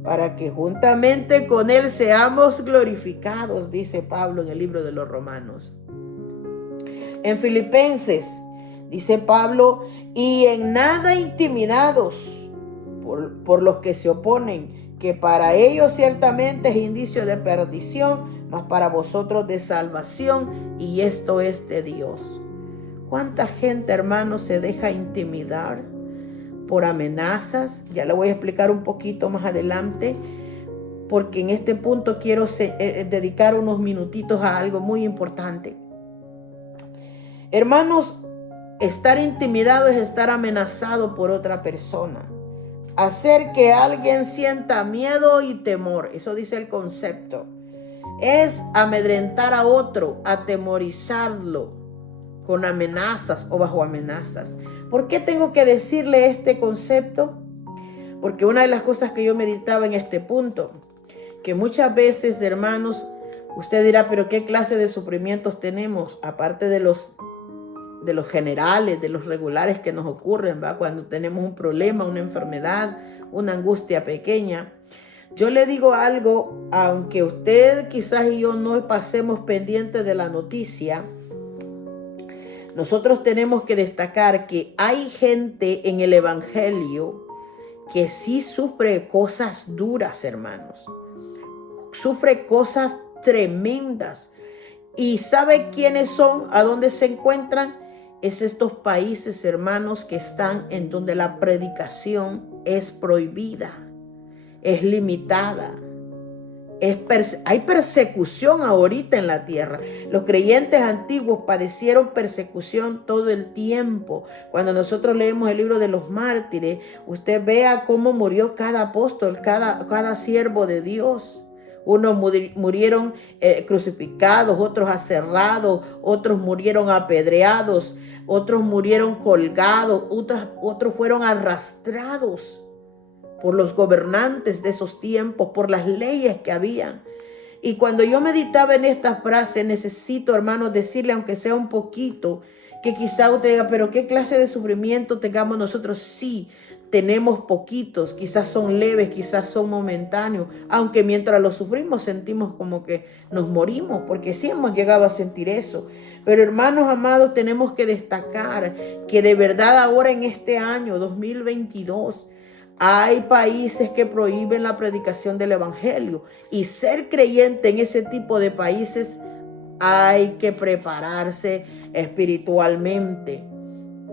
para que juntamente con Él seamos glorificados, dice Pablo en el libro de los Romanos. En Filipenses, dice Pablo, y en nada intimidados por los que se oponen, que para ellos ciertamente es indicio de perdición, mas para vosotros de salvación, y esto es de Dios. ¿Cuánta gente, hermanos, se deja intimidar por amenazas? Ya le voy a explicar un poquito más adelante, porque en este punto quiero dedicar unos minutitos a algo muy importante. Hermanos, estar intimidado es estar amenazado por otra persona. Hacer que alguien sienta miedo y temor, eso dice el concepto. Es amedrentar a otro, atemorizarlo con amenazas o bajo amenazas. ¿Por qué tengo que decirle este concepto? Porque una de las cosas que yo meditaba en este punto, que muchas veces, hermanos, usted dirá, pero ¿qué clase de sufrimientos tenemos? Aparte de los generales, de los regulares que nos ocurren, ¿va? Cuando tenemos un problema, una enfermedad, una angustia pequeña. Yo le digo algo, aunque usted quizás y yo no pasemos pendientes de la noticia, nosotros tenemos que destacar que hay gente en el Evangelio que sí sufre cosas duras, hermanos. Sufre cosas tremendas. ¿Y sabe quiénes son? ¿A dónde se encuentran? Es estos países, hermanos, que están en donde la predicación es prohibida, es limitada. Hay persecución ahorita en la tierra. Los creyentes antiguos padecieron persecución todo el tiempo. Cuando nosotros leemos el libro de los mártires, usted vea cómo murió cada apóstol, cada siervo de Dios. Unos murieron crucificados, otros aserrados, otros murieron apedreados, otros murieron colgados, otros fueron arrastrados por los gobernantes de esos tiempos, por las leyes que habían. Y cuando yo meditaba en esta frase, necesito, hermanos, decirle, aunque sea un poquito, que quizá usted diga, pero ¿qué clase de sufrimiento tengamos nosotros? Sí, tenemos poquitos, quizás son leves, quizás son momentáneos, aunque mientras los sufrimos sentimos como que nos morimos, porque sí hemos llegado a sentir eso. Pero hermanos amados, tenemos que destacar que de verdad ahora en este año 2022, hay países que prohíben la predicación del evangelio, y ser creyente en ese tipo de países hay que prepararse espiritualmente.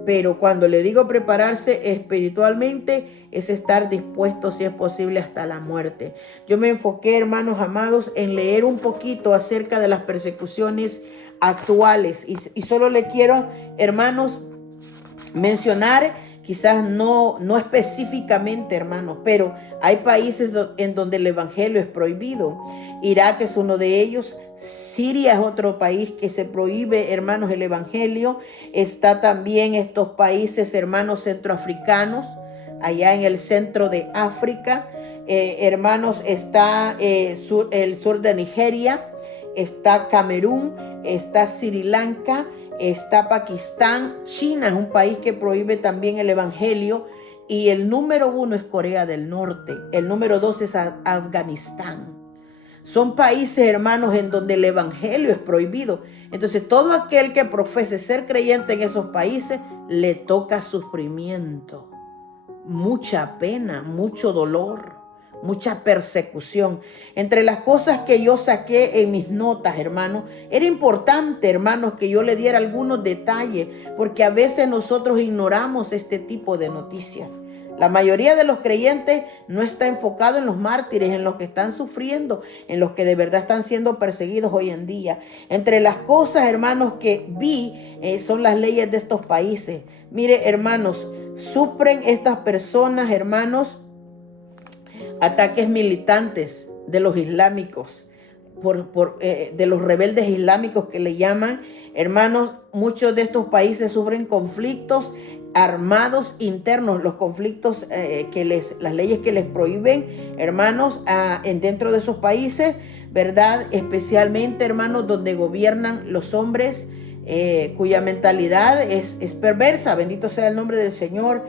Pero cuando le digo prepararse espiritualmente, es estar dispuesto, si es posible, hasta la muerte. Yo me enfoqué, hermanos amados, en leer un poquito acerca de las persecuciones actuales. Y solo le quiero, hermanos, mencionar quizás no específicamente, hermanos, pero hay países en donde el evangelio es prohibido. Irak es uno de ellos. Siria es otro país que se prohíbe, hermanos, el evangelio. Está también estos países, hermanos, centroafricanos, allá en el centro de África. Hermanos, está el sur de Nigeria, está Camerún, está Sri Lanka, está Pakistán. China es un país que prohíbe también el evangelio. Y el número 1 es Corea del Norte. El número 2 es Afganistán. Son países, hermanos, en donde el evangelio es prohibido. Entonces, todo aquel que profese ser creyente en esos países, le toca sufrimiento, mucha pena, mucho dolor, mucha persecución. Entre las cosas que yo saqué en mis notas, hermanos, era importante, hermanos, que yo le diera algunos detalles, porque a veces nosotros ignoramos este tipo de noticias. La mayoría de los creyentes no está enfocado en los mártires, en los que están sufriendo, en los que de verdad están siendo perseguidos hoy en día. Entre las cosas, hermanos, que vi son las leyes de estos países. Mire, hermanos, sufren estas personas, hermanos, ataques militantes de los islámicos, de los rebeldes islámicos que le llaman. Hermanos, muchos de estos países sufren conflictos armados internos, los conflictos las leyes que les prohíben, hermanos, dentro de esos países, ¿verdad? Especialmente, hermanos, donde gobiernan los hombres cuya mentalidad es perversa. Bendito sea el nombre del Señor.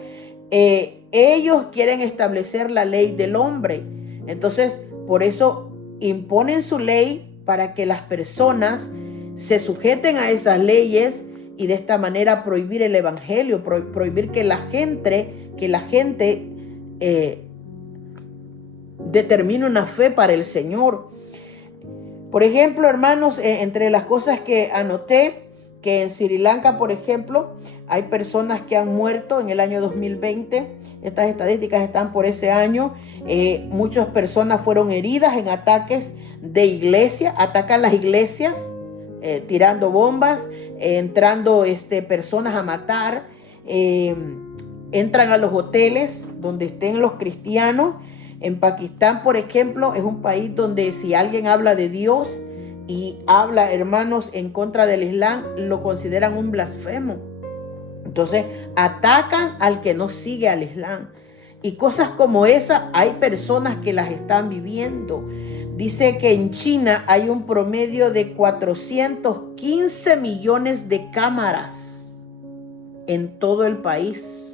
Ellos quieren establecer la ley del hombre. Entonces, por eso imponen su ley para que las personas se sujeten a esas leyes y de esta manera prohibir el evangelio, prohibir que la gente determine una fe para el Señor. Por ejemplo, hermanos, entre las cosas que anoté, que en Sri Lanka, por ejemplo, hay personas que han muerto en el año 2020. Estas estadísticas están por ese año. Muchas personas fueron heridas en ataques de iglesia. Atacan las iglesias, tirando bombas, entrando personas a matar. Entran a los hoteles donde estén los cristianos. En Pakistán, por ejemplo, es un país donde si alguien habla de Dios y habla, hermanos, en contra del Islam, lo consideran un blasfemo. Entonces atacan al que no sigue al Islam. Y cosas como esa hay personas que las están viviendo. Dice que en China hay un promedio de 415 millones de cámaras en todo el país,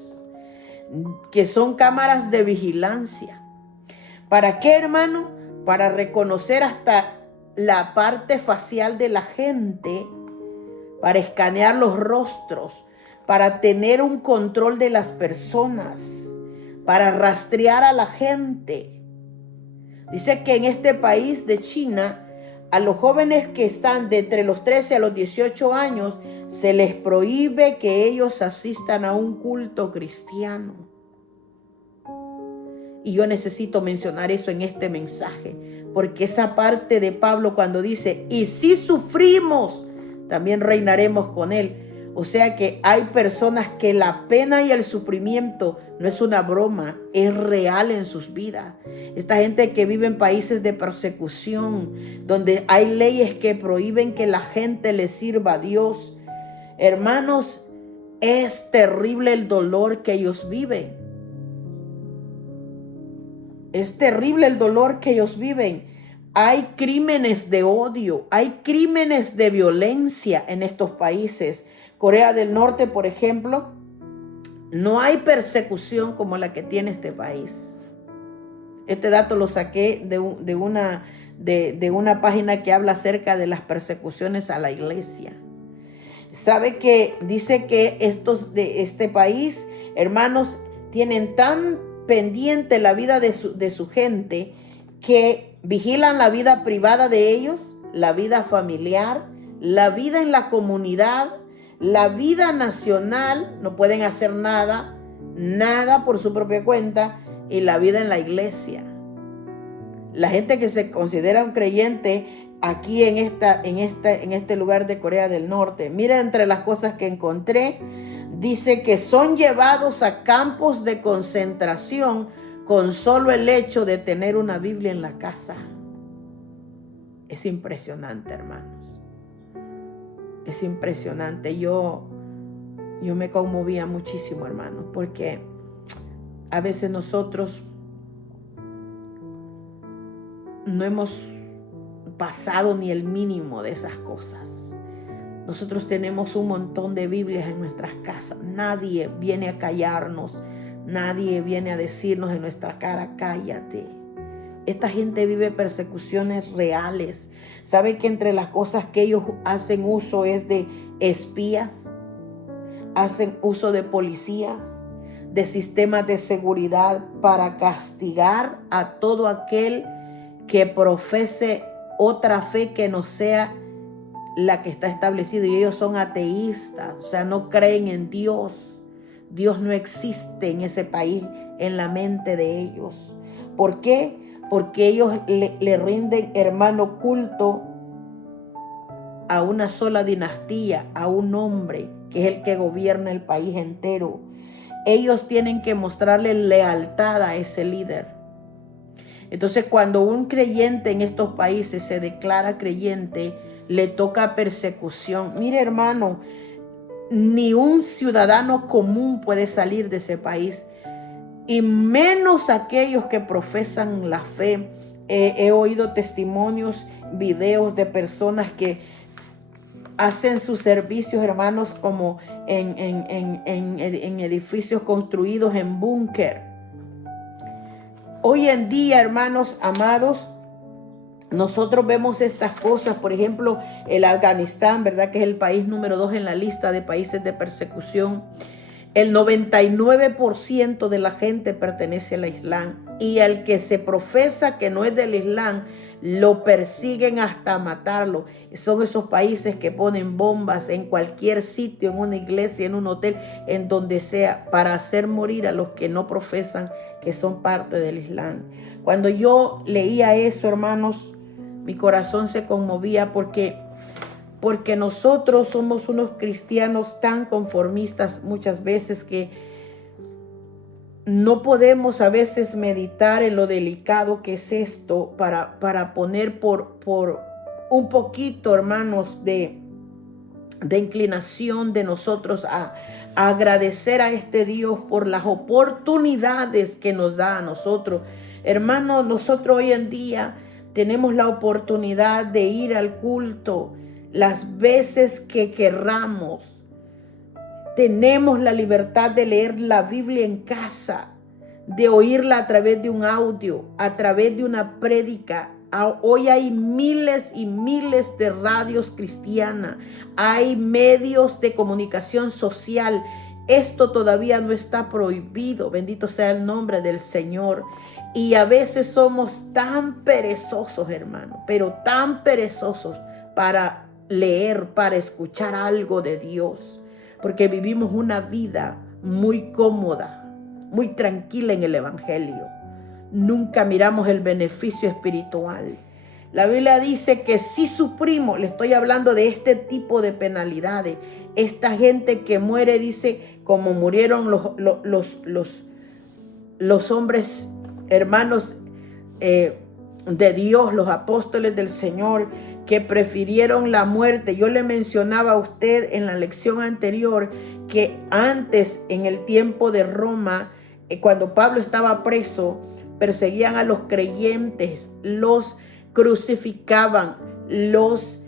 que son cámaras de vigilancia. ¿Para qué, hermano? Para reconocer hasta la parte facial de la gente, para escanear los rostros, para tener un control de las personas, para rastrear a la gente. Dice que en este país de China, a los jóvenes que están de entre los 13 a los 18 años, se les prohíbe que ellos asistan a un culto cristiano. Y yo necesito mencionar eso en este mensaje, porque esa parte de Pablo cuando dice, y si sufrimos, también reinaremos con él. O sea que hay personas que la pena y el sufrimiento no es una broma, es real en sus vidas. Esta gente que vive en países de persecución, donde hay leyes que prohíben que la gente le sirva a Dios. Hermanos, es terrible el dolor que ellos viven. Es terrible el dolor que ellos viven. Hay crímenes de odio, hay crímenes de violencia en estos países. Corea del Norte, por ejemplo, no hay persecución como la que tiene este país. Este dato lo saqué de una página que habla acerca de las persecuciones a la iglesia. ¿Sabe que dice que estos de este país, hermanos, tienen tan pendiente la vida de su gente que vigilan la vida privada de ellos, la vida familiar, la vida en la comunidad, la vida nacional? No pueden hacer nada por su propia cuenta, y la vida en la iglesia. La gente que se considera un creyente aquí en este lugar de Corea del Norte. Mira, entre las cosas que encontré, dice que son llevados a campos de concentración con solo el hecho de tener una Biblia en la casa. Es impresionante, hermanos. Es impresionante. Yo me conmovía muchísimo, hermanos, porque a veces nosotros no hemos pasado ni el mínimo de esas cosas. Nosotros tenemos un montón de Biblias en nuestras casas. Nadie viene a callarnos. Nadie viene a decirnos en nuestra cara, cállate. Esta gente vive persecuciones reales. ¿Sabe que entre las cosas que ellos hacen uso es de espías? Hacen uso de policías, de sistemas de seguridad para castigar a todo aquel que profese otra fe que no sea la que está establecida. Y ellos son ateístas, o sea, no creen en Dios. Dios no existe en ese país, en la mente de ellos. ¿Por qué? Porque ellos le rinden, hermano, culto a una sola dinastía, a un hombre que es el que gobierna el país entero. Ellos tienen que mostrarle lealtad a ese líder. Entonces, cuando un creyente en estos países se declara creyente, le toca persecución. Mire, hermano, ni un ciudadano común puede salir de ese país, y menos aquellos que profesan la fe. He oído testimonios, videos de personas que hacen sus servicios, hermanos, como en edificios construidos en búnker. Hoy en día, hermanos amados, nosotros vemos estas cosas. Por ejemplo, el Afganistán, ¿verdad? Que es el país número 2 en la lista de países de persecución. El 99% de la gente pertenece al Islam, y al que se profesa que no es del Islam, lo persiguen hasta matarlo. Son esos países que ponen bombas en cualquier sitio, en una iglesia, en un hotel, en donde sea, para hacer morir a los que no profesan que son parte del Islam. Cuando yo leía eso, hermanos, mi corazón se conmovía porque nosotros somos unos cristianos tan conformistas muchas veces que no podemos a veces meditar en lo delicado que es esto para poner por un poquito, hermanos, de inclinación de nosotros a agradecer a este Dios por las oportunidades que nos da a nosotros. Hermanos, nosotros hoy en día tenemos la oportunidad de ir al culto las veces que querramos. Tenemos la libertad de leer la Biblia en casa, de oírla a través de un audio, a través de una prédica. Hoy hay miles y miles de radios cristianas, hay medios de comunicación social. Esto todavía no está prohibido, bendito sea el nombre del Señor. Y a veces somos tan perezosos, hermano, pero tan perezosos para leer, para escuchar algo de Dios, porque vivimos una vida muy cómoda, muy tranquila en el Evangelio. Nunca miramos el beneficio espiritual. La Biblia dice que si sufrimos, le estoy hablando de este tipo de penalidades, esta gente que muere, dice, como murieron los hombres, hermanos de Dios, los apóstoles del Señor, que prefirieron la muerte. Yo le mencionaba a usted en la lección anterior que antes, en el tiempo de Roma, cuando Pablo estaba preso, perseguían a los creyentes, los crucificaban, los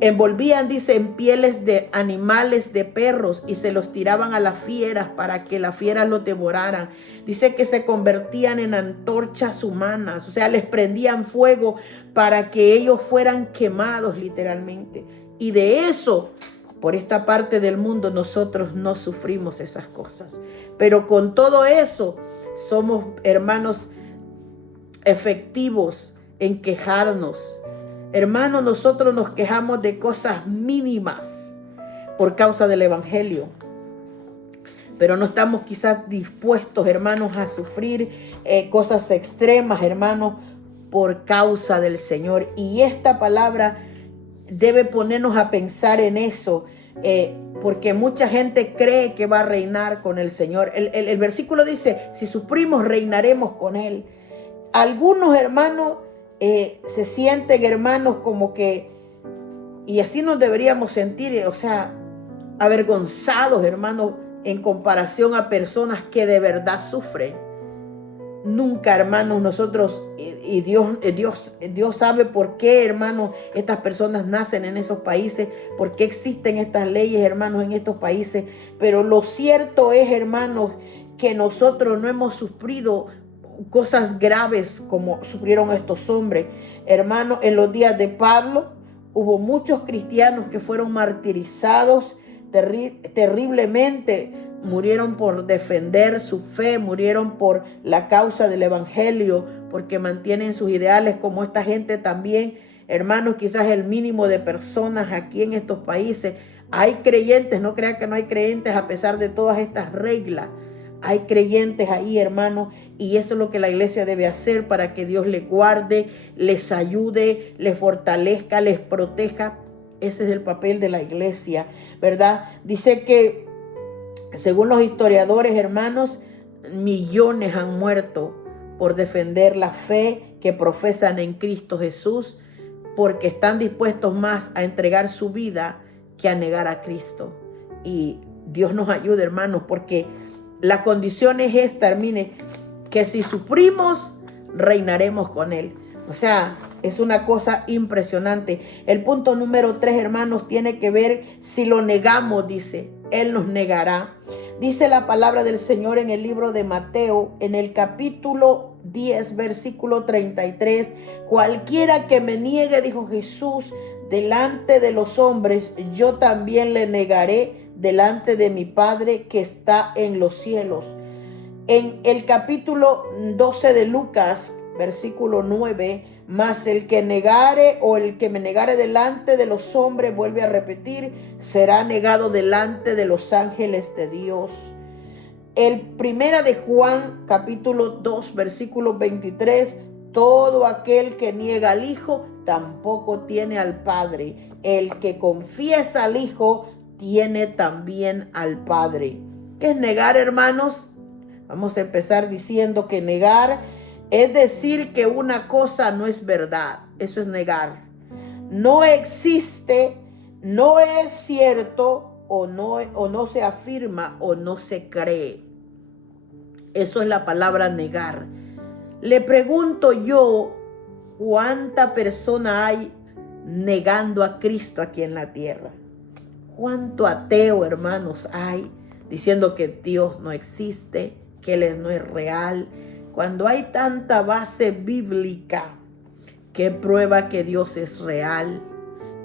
envolvían, dice, en pieles de animales, de perros, y se los tiraban a las fieras para que las fieras los devoraran. Dice que se convertían en antorchas humanas, o sea, les prendían fuego para que ellos fueran quemados literalmente. Y de eso, por esta parte del mundo, nosotros no sufrimos esas cosas. Pero con todo eso, somos, hermanos, efectivos en quejarnos. Hermanos, nosotros nos quejamos de cosas mínimas por causa del Evangelio, pero no estamos quizás dispuestos, hermanos, a sufrir cosas extremas, hermanos, por causa del Señor. Y esta palabra debe ponernos a pensar en eso. porque mucha gente cree que va a reinar con el Señor. El versículo dice, si sufrimos, reinaremos con Él. Algunos hermanos se sienten, hermanos, como que, y así nos deberíamos sentir, o sea, avergonzados, hermanos, en comparación a personas que de verdad sufren. Nunca, hermanos, nosotros, y Dios sabe por qué, hermanos, estas personas nacen en esos países, por qué existen estas leyes, hermanos, en estos países. Pero lo cierto es, hermanos, que nosotros no hemos sufrido cosas graves como sufrieron estos hombres. Hermanos, en los días de Pablo hubo muchos cristianos que fueron martirizados terriblemente. Murieron por defender su fe, murieron por la causa del evangelio, porque mantienen sus ideales, como esta gente también. Hermanos, quizás el mínimo de personas aquí en estos países. Hay creyentes, no crean que no hay creyentes a pesar de todas estas reglas. Hay creyentes ahí, hermanos, y eso es lo que la iglesia debe hacer para que Dios les guarde, les ayude, les fortalezca, les proteja. Ese es el papel de la iglesia, ¿verdad? Dice que según los historiadores, hermanos, millones han muerto por defender la fe que profesan en Cristo Jesús, porque están dispuestos más a entregar su vida que a negar a Cristo. Y Dios nos ayude, hermanos, porque la condición es esta, mire, que si sufrimos, reinaremos con Él. O sea, es una cosa impresionante. El punto número 3, hermanos, tiene que ver si lo negamos, dice. Él nos negará. Dice la palabra del Señor en el libro de Mateo, en el capítulo 10, versículo 33. Cualquiera que me niegue, dijo Jesús, delante de los hombres, yo también le negaré delante de mi Padre que está en los cielos. En el capítulo 12 de Lucas, versículo 9, mas el que negare o el que me negare delante de los hombres, vuelve a repetir, será negado delante de los ángeles de Dios. El primera de Juan, capítulo 2, versículo 23, todo aquel que niega al Hijo, tampoco tiene al Padre. El que confiesa al Hijo, tiene también al Padre. ¿Qué es negar, hermanos? Vamos a empezar diciendo que negar es decir que una cosa no es verdad. Eso es negar. No existe, no es cierto o no se afirma o no se cree. Eso es la palabra negar. Le pregunto yo, ¿cuánta persona hay negando a Cristo aquí en la tierra? ¿Cuánto ateo, hermanos, hay diciendo que Dios no existe, que Él no es real? Cuando hay tanta base bíblica que prueba que Dios es real,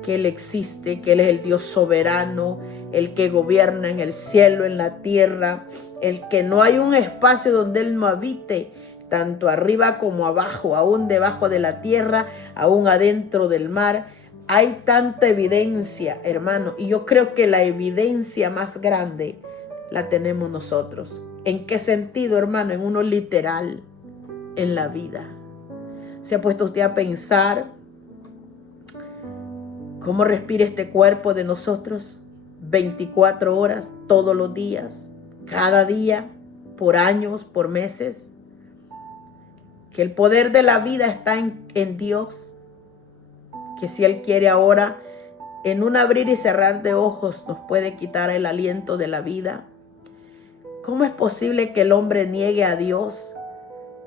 que Él existe, que Él es el Dios soberano, el que gobierna en el cielo, en la tierra, el que no hay un espacio donde Él no habite, tanto arriba como abajo, aún debajo de la tierra, aún adentro del mar. Hay tanta evidencia, hermano, y yo creo que la evidencia más grande la tenemos nosotros. ¿En qué sentido, hermano? En uno literal, en la vida. ¿Se ha puesto usted a pensar cómo respira este cuerpo de nosotros? 24 horas, todos los días, cada día, por años, por meses. Que el poder de la vida está en Dios. Que si Él quiere ahora, en un abrir y cerrar de ojos, nos puede quitar el aliento de la vida. ¿Cómo es posible que el hombre niegue a Dios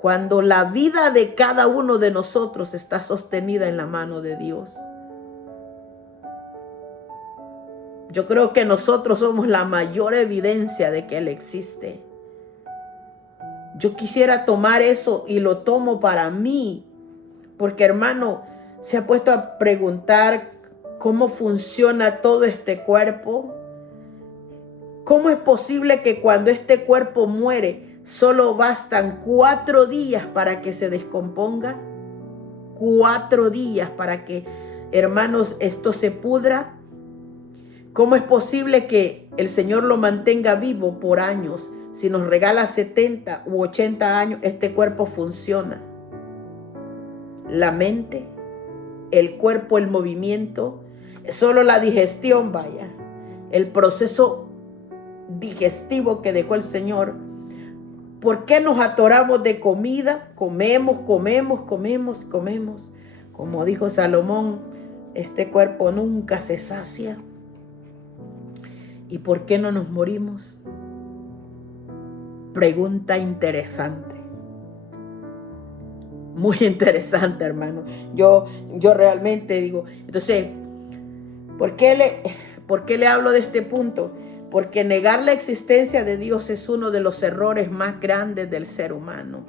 cuando la vida de cada uno de nosotros está sostenida en la mano de Dios? Yo creo que nosotros somos la mayor evidencia de que Él existe. Yo quisiera tomar eso y lo tomo para mí, porque, hermano, se ha puesto a preguntar cómo funciona todo este cuerpo. ¿Cómo es posible que cuando este cuerpo muere solo bastan 4 días para que se descomponga? 4 días para que, hermanos, esto se pudra. ¿Cómo es posible que el Señor lo mantenga vivo por años? Si nos regala 70 u 80 años, este cuerpo funciona. La mente, el cuerpo, el movimiento, solo la digestión, vaya. el proceso digestivo que dejó el Señor. ¿Por qué nos atoramos de comida? Comemos. Como dijo Salomón, este cuerpo nunca se sacia. ¿Y por qué no nos morimos? Pregunta interesante. Muy interesante, hermano. Yo realmente digo, entonces, ¿por qué le hablo de este punto? Porque negar la existencia de Dios es uno de los errores más grandes del ser humano.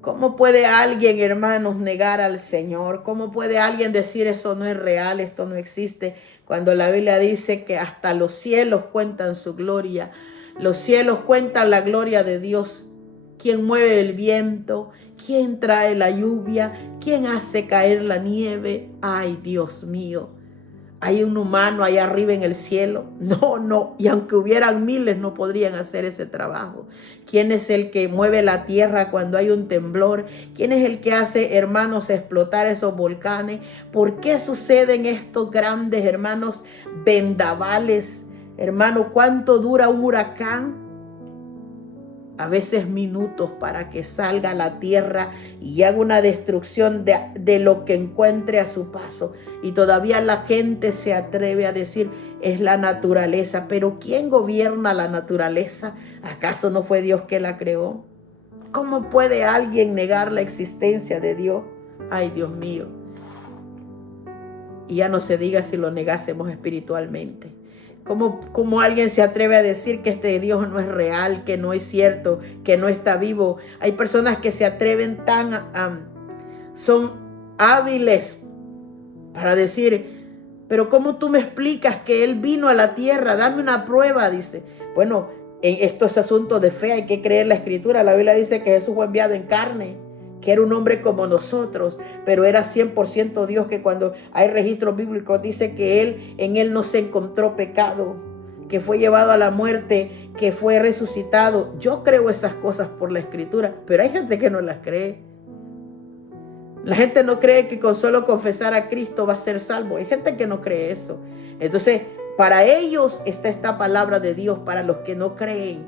¿Cómo puede alguien, hermanos, negar al Señor? ¿Cómo puede alguien decir eso no es real, esto no existe? Cuando la Biblia dice que hasta los cielos cuentan su gloria. Los cielos cuentan la gloria de Dios. ¿Quién mueve el viento? ¿Quién trae la lluvia? ¿Quién hace caer la nieve? Ay, Dios mío. ¿Hay un humano allá arriba en el cielo? No. Y aunque hubieran miles, no podrían hacer ese trabajo. ¿Quién es el que mueve la tierra cuando hay un temblor? ¿Quién es el que hace, hermanos, explotar esos volcanes? ¿Por qué suceden estos grandes, hermanos, vendavales? Hermano, ¿cuánto dura un huracán? A veces minutos para que salga a la tierra y haga una destrucción de lo que encuentre a su paso. Y todavía la gente se atreve a decir, es la naturaleza. Pero ¿quién gobierna la naturaleza? ¿Acaso no fue Dios que la creó? ¿Cómo puede alguien negar la existencia de Dios? Ay, Dios mío. Y ya no se diga si lo negásemos espiritualmente. ¿Cómo alguien se atreve a decir que este Dios no es real, que no es cierto, que no está vivo? Hay personas que se atreven son hábiles para decir, pero ¿cómo tú me explicas que Él vino a la tierra? Dame una prueba, dice. Bueno, en estos asuntos de fe hay que creer la Escritura. La Biblia dice que Jesús fue enviado en carne, que era un hombre como nosotros, pero era 100% Dios, que cuando hay registros bíblicos dice que en él no se encontró pecado, que fue llevado a la muerte, que fue resucitado. Yo creo esas cosas por la Escritura, pero hay gente que no las cree. La gente no cree que con solo confesar a Cristo va a ser salvo. Hay gente que no cree eso. Entonces, para ellos está esta palabra de Dios, para los que no creen,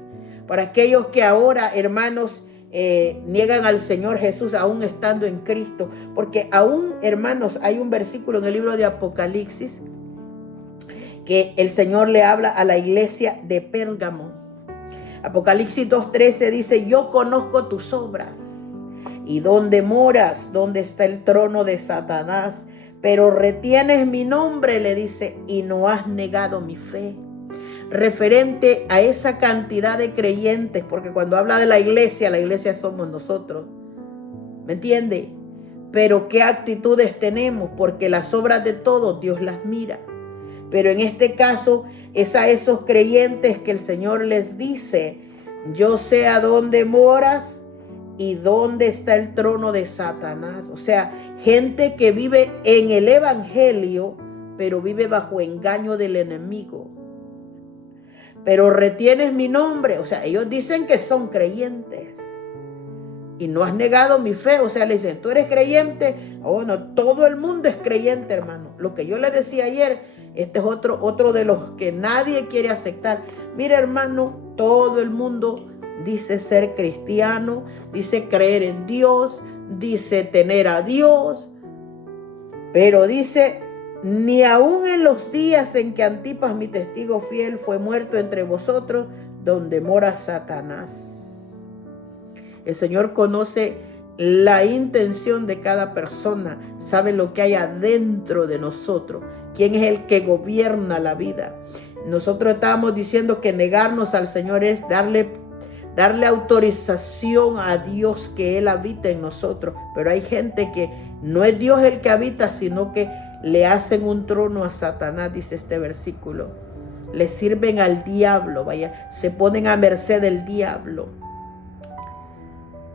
para aquellos que ahora, hermanos, niegan al Señor Jesús aún estando en Cristo. Porque aún, hermanos, hay un versículo en el libro de Apocalipsis que el Señor le habla a la iglesia de Pérgamo. Apocalipsis 2:13 dice, yo conozco tus obras y dónde moras, dónde está el trono de Satanás, pero retienes mi nombre, le dice, y no has negado mi fe. Referente a esa cantidad de creyentes, porque cuando habla de la iglesia somos nosotros, ¿me entiende? Pero ¿qué actitudes tenemos? Porque las obras de todos Dios las mira. Pero en este caso es a esos creyentes que el Señor les dice, yo sé a dónde moras y dónde está el trono de Satanás. O sea, gente que vive en el evangelio, pero vive bajo engaño del enemigo. Pero retienes mi nombre. O sea, ellos dicen que son creyentes y no has negado mi fe. O sea, le dicen, ¿tú eres creyente? Bueno, todo el mundo es creyente, hermano. Lo que yo le decía ayer, este es otro de los que nadie quiere aceptar. Mira, hermano, todo el mundo dice ser cristiano, dice creer en Dios, dice tener a Dios, pero dice, ni aun en los días en que Antipas, mi testigo fiel, fue muerto entre vosotros, donde mora Satanás. El Señor conoce la intención de cada persona, sabe lo que hay adentro de nosotros, quién es el que gobierna la vida. Nosotros estábamos diciendo que negarnos al Señor es darle autorización a Dios que Él habita en nosotros. Pero hay gente que no es Dios el que habita, sino que le hacen un trono a Satanás, dice este versículo. Le sirven al diablo, vaya, se ponen a merced del diablo.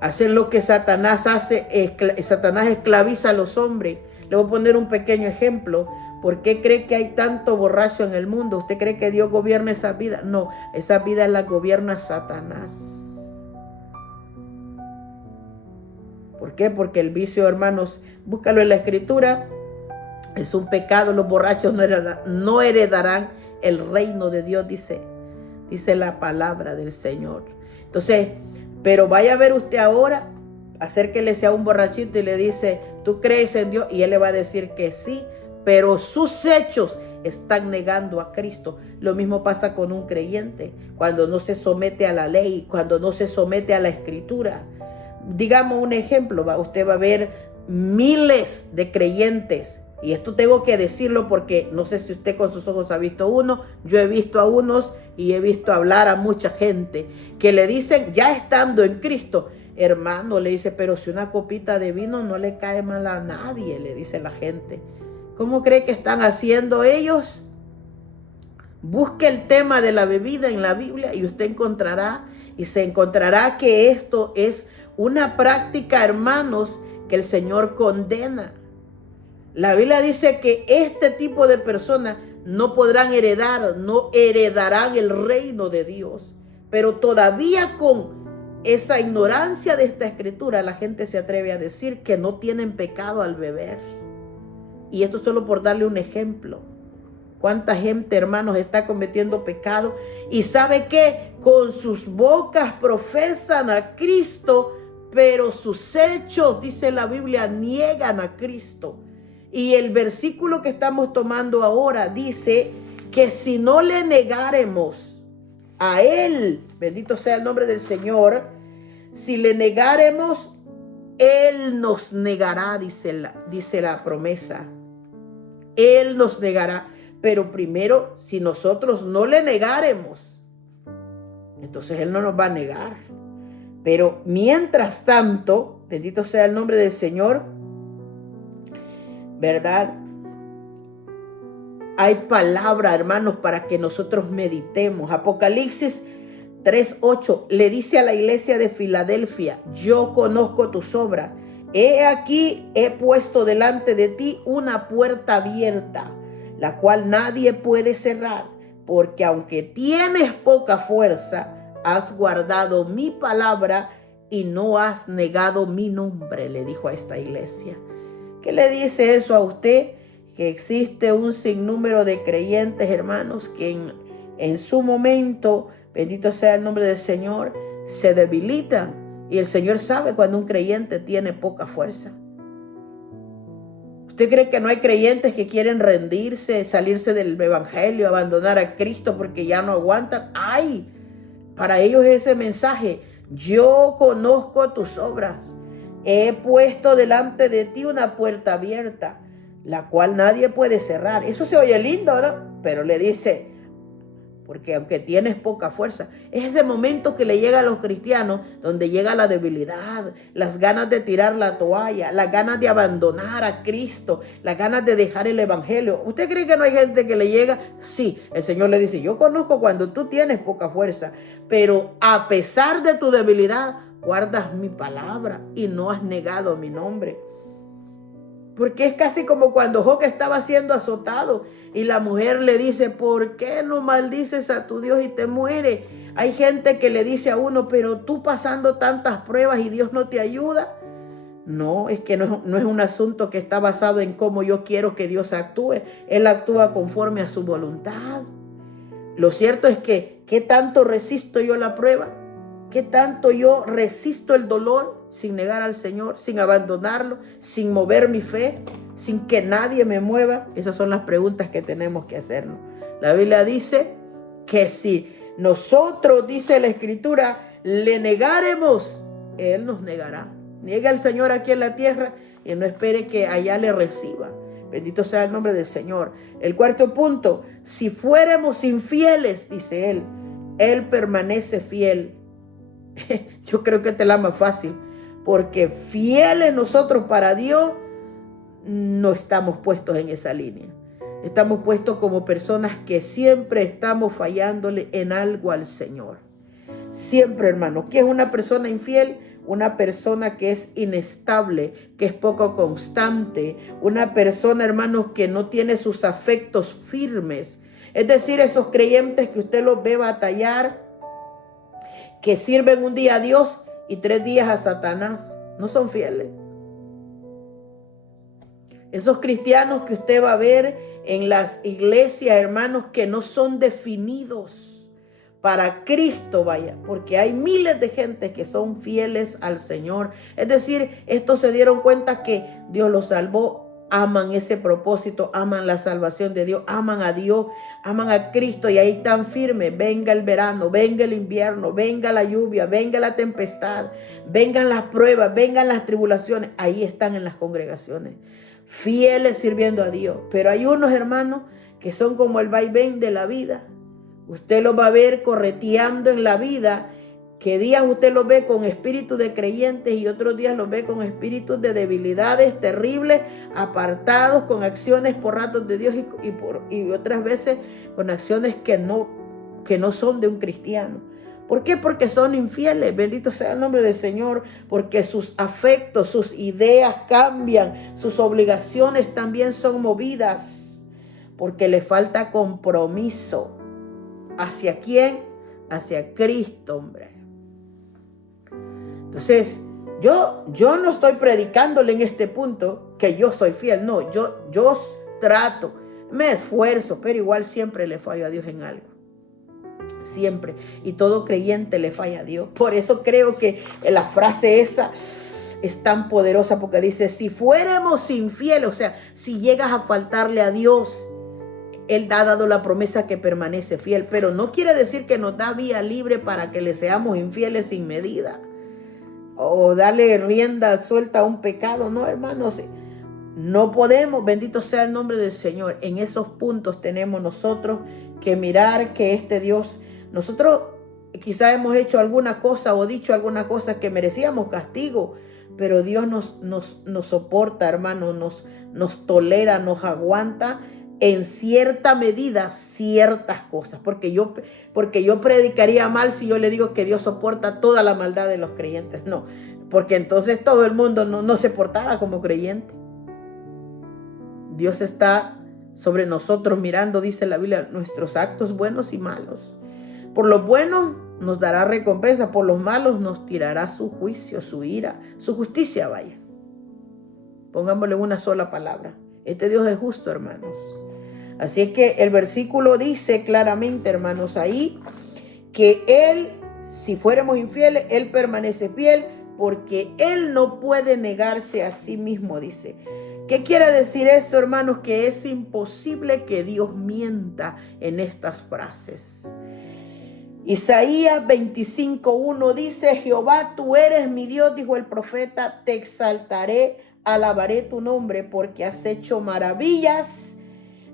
Hacen lo que Satanás hace. Satanás esclaviza a los hombres. Le voy a poner un pequeño ejemplo. ¿Por qué cree que hay tanto borracho en el mundo? ¿Usted cree que Dios gobierna esa vida? No, esa vida la gobierna Satanás. ¿Por qué? Porque el vicio, hermanos, búscalo en la Escritura, es un pecado. Los borrachos no heredarán el reino de Dios, dice la palabra del Señor. Entonces, pero vaya a ver usted ahora, acérquese a un borrachito y le dice, ¿tú crees en Dios? Y él le va a decir que sí, pero sus hechos están negando a Cristo. Lo mismo pasa con un creyente, cuando no se somete a la ley, cuando no se somete a la escritura. Digamos un ejemplo, usted va a ver miles de creyentes, y esto tengo que decirlo porque no sé si usted con sus ojos ha visto uno, yo he visto a unos y he visto hablar a mucha gente que le dicen, ya estando en Cristo, hermano, le dice, pero si una copita de vino no le cae mal a nadie, le dice la gente. ¿Cómo cree que están haciendo ellos? Busque el tema de la bebida en la Biblia y usted encontrará y se encontrará que esto es una práctica, hermanos, que el Señor condena. La Biblia dice que este tipo de personas no podrán heredar, no heredarán el reino de Dios. Pero todavía con esa ignorancia de esta escritura, la gente se atreve a decir que no tienen pecado al beber. Y esto solo por darle un ejemplo. ¿Cuánta gente, hermanos, está cometiendo pecado? Y sabe que con sus bocas profesan a Cristo, pero sus hechos, dice la Biblia, niegan a Cristo. Y el versículo que estamos tomando ahora dice que si no le negáremos a Él, bendito sea el nombre del Señor, si le negáremos, Él nos negará, dice la promesa. Él nos negará. Pero primero, si nosotros no le negáremos, entonces Él no nos va a negar. Pero mientras tanto, bendito sea el nombre del Señor, ¿verdad? Hay palabra, hermanos, para que nosotros meditemos. Apocalipsis 3:8 le dice a la iglesia de Filadelfia, yo conozco tus obras. He aquí, he puesto delante de ti una puerta abierta, la cual nadie puede cerrar, porque aunque tienes poca fuerza, has guardado mi palabra y no has negado mi nombre, le dijo a esta iglesia. ¿Qué le dice eso a usted? Que existe un sinnúmero de creyentes, hermanos, que en su momento, bendito sea el nombre del Señor, se debilitan. Y el Señor sabe cuando un creyente tiene poca fuerza. ¿Usted cree que no hay creyentes que quieren rendirse, salirse del evangelio, abandonar a Cristo porque ya no aguantan? ¡Ay! Para ellos ese mensaje, yo conozco tus obras. He puesto delante de ti una puerta abierta, la cual nadie puede cerrar. Eso se oye lindo, ¿no? Pero le dice, porque aunque tienes poca fuerza, es ese momento que le llega a los cristianos, donde llega la debilidad, las ganas de tirar la toalla, las ganas de abandonar a Cristo, las ganas de dejar el evangelio. ¿Usted cree que no hay gente que le llega? Sí, el Señor le dice, yo conozco cuando tú tienes poca fuerza, pero a pesar de tu debilidad, guardas mi palabra y no has negado mi nombre. Porque es casi como cuando Job estaba siendo azotado y la mujer le dice, ¿por qué no maldices a tu Dios y te muere? Hay gente que le dice a uno, pero tú pasando tantas pruebas y Dios no te ayuda. No, es que no es un asunto que está basado en cómo yo quiero que Dios actúe. Él actúa conforme a su voluntad. Lo cierto es que, ¿qué tanto resisto yo la prueba? ¿Qué tanto yo resisto el dolor sin negar al Señor, sin abandonarlo, sin mover mi fe, sin que nadie me mueva? Esas son las preguntas que tenemos que hacernos. La Biblia dice que si nosotros, dice la Escritura, le negáremos, Él nos negará. Niega al Señor aquí en la tierra y no espere que allá le reciba. Bendito sea el nombre del Señor. El cuarto punto, si fuéramos infieles, dice Él, Él permanece fiel. Yo creo que esta es la más fácil, porque fieles nosotros para Dios no estamos puestos en esa línea. Estamos puestos como personas que siempre estamos fallándole en algo al Señor. Siempre, hermano. ¿Qué es una persona infiel? Una persona que es inestable, que es poco constante. Una persona, hermanos, que no tiene sus afectos firmes. Es decir, esos creyentes que usted los ve batallar, que sirven un día a Dios y 3 días a Satanás, no son fieles. Esos cristianos que usted va a ver en las iglesias, hermanos, que no son definidos para Cristo, vaya, porque hay miles de gente que son fieles al Señor. Es decir, estos se dieron cuenta que Dios los salvó, aman ese propósito, aman la salvación de Dios, aman a Dios, aman a Cristo, y ahí están firmes. Venga el verano, venga el invierno, venga la lluvia, venga la tempestad, vengan las pruebas, vengan las tribulaciones, ahí están en las congregaciones, fieles sirviendo a Dios. Pero hay unos hermanos que son como el vaivén de la vida. Usted los va a ver correteando en la vida, que días usted los ve con espíritu de creyentes y otros días los ve con espíritus de debilidades terribles, apartados, con acciones por ratos de Dios y otras veces con acciones que no son de un cristiano. ¿Por qué? Porque son infieles. Bendito sea el nombre del Señor, porque sus afectos, sus ideas cambian, sus obligaciones también son movidas, porque le falta compromiso. ¿Hacia quién? Hacia Cristo, hombre. Entonces, yo no estoy predicándole en este punto que yo soy fiel. No, yo trato, me esfuerzo, pero igual siempre le fallo a Dios en algo. Siempre. Y todo creyente le falla a Dios. Por eso creo que la frase esa es tan poderosa, porque dice, si fuéramos infieles, o sea, si llegas a faltarle a Dios, Él ha dado la promesa que permanece fiel, pero no quiere decir que nos da vía libre para que le seamos infieles sin medida o darle rienda suelta a un pecado. No, hermanos, no podemos. Bendito sea el nombre del Señor. En esos puntos tenemos nosotros que mirar que este Dios, nosotros quizá hemos hecho alguna cosa o dicho alguna cosa que merecíamos castigo, pero Dios nos soporta, hermanos, nos tolera, nos aguanta en cierta medida ciertas cosas, porque yo predicaría mal si yo le digo que Dios soporta toda la maldad de los creyentes. No, porque entonces todo el mundo no se portara como creyente. Dios está sobre nosotros mirando, dice la Biblia, nuestros actos buenos y malos. Por los buenos nos dará recompensa, por los malos nos tirará su juicio, su ira, su justicia, vaya. Pongámosle una sola palabra. Este Dios es justo, hermanos. Así que el versículo dice claramente, hermanos, ahí, que Él, si fuéramos infieles, Él permanece fiel, porque Él no puede negarse a sí mismo, dice. ¿Qué quiere decir eso, hermanos? Que es imposible que Dios mienta en estas frases. Isaías 25:1 dice, Jehová, tú eres mi Dios, dijo el profeta, te exaltaré, alabaré tu nombre, porque has hecho maravillas.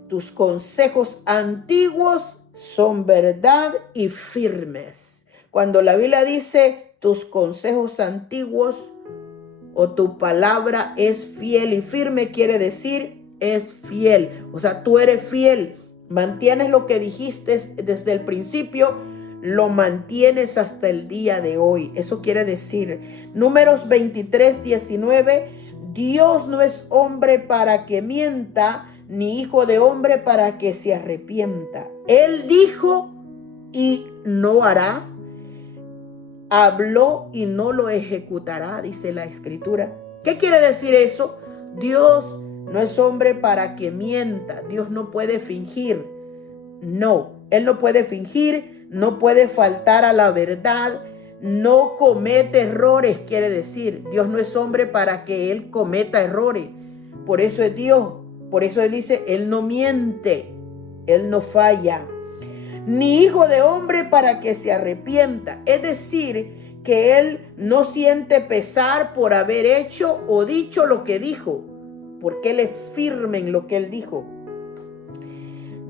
Tus consejos antiguos son verdad y firmes. Cuando la Biblia dice tus consejos antiguos o tu palabra es fiel y firme, quiere decir es fiel. O sea, tú eres fiel. Mantienes lo que dijiste desde el principio, lo mantienes hasta el día de hoy. Eso quiere decir, Números 23:19, Dios no es hombre para que mienta, ni hijo de hombre para que se arrepienta. Él dijo y no hará. Habló y no lo ejecutará, dice la Escritura. ¿Qué quiere decir eso? Dios no es hombre para que mienta. Dios no puede fingir. No, Él no puede fingir, no puede faltar a la verdad, no comete errores, quiere decir. Dios no es hombre para que Él cometa errores. Por eso es Dios. Por eso Él dice, Él no miente, Él no falla. Ni hijo de hombre para que se arrepienta. Es decir, que Él no siente pesar por haber hecho o dicho lo que dijo, porque Él es firme en lo que Él dijo.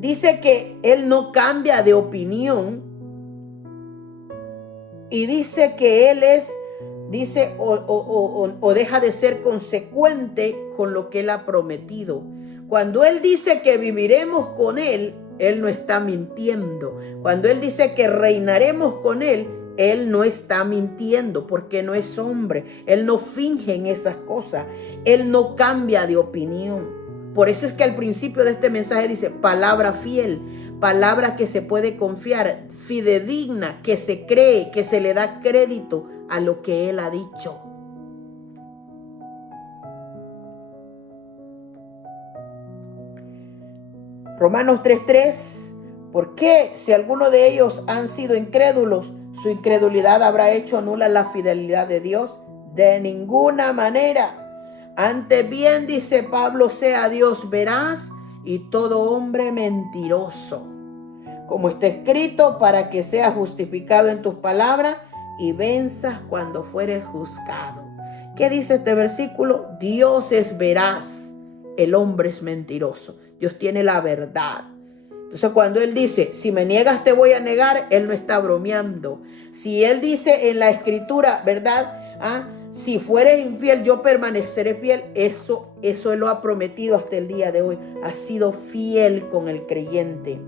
Dice que Él no cambia de opinión y dice que Él es, dice, o deja de ser consecuente con lo que Él ha prometido. Cuando Él dice que viviremos con Él, Él no está mintiendo. Cuando Él dice que reinaremos con Él, Él no está mintiendo, porque no es hombre. Él no finge en esas cosas. Él no cambia de opinión. Por eso es que al principio de este mensaje dice palabra fiel, palabra que se puede confiar, fidedigna, que se cree, que se le da crédito a lo que Él ha dicho. Romanos 3:3. ¿Por qué? Si alguno de ellos han sido incrédulos, su incredulidad habrá hecho nula la fidelidad de Dios. De ninguna manera. Antes bien, dice Pablo, sea Dios veraz y todo hombre mentiroso, como está escrito, para que seas justificado en tus palabras y venzas cuando fueres juzgado. ¿Qué dice este versículo? Dios es veraz, el hombre es mentiroso. Dios tiene la verdad. Entonces cuando Él dice, si me niegas te voy a negar, Él no está bromeando. Si Él dice en la Escritura, ¿verdad? Si fueres infiel, yo permaneceré fiel. Eso Él lo ha prometido hasta el día de hoy. Ha sido fiel con el creyente.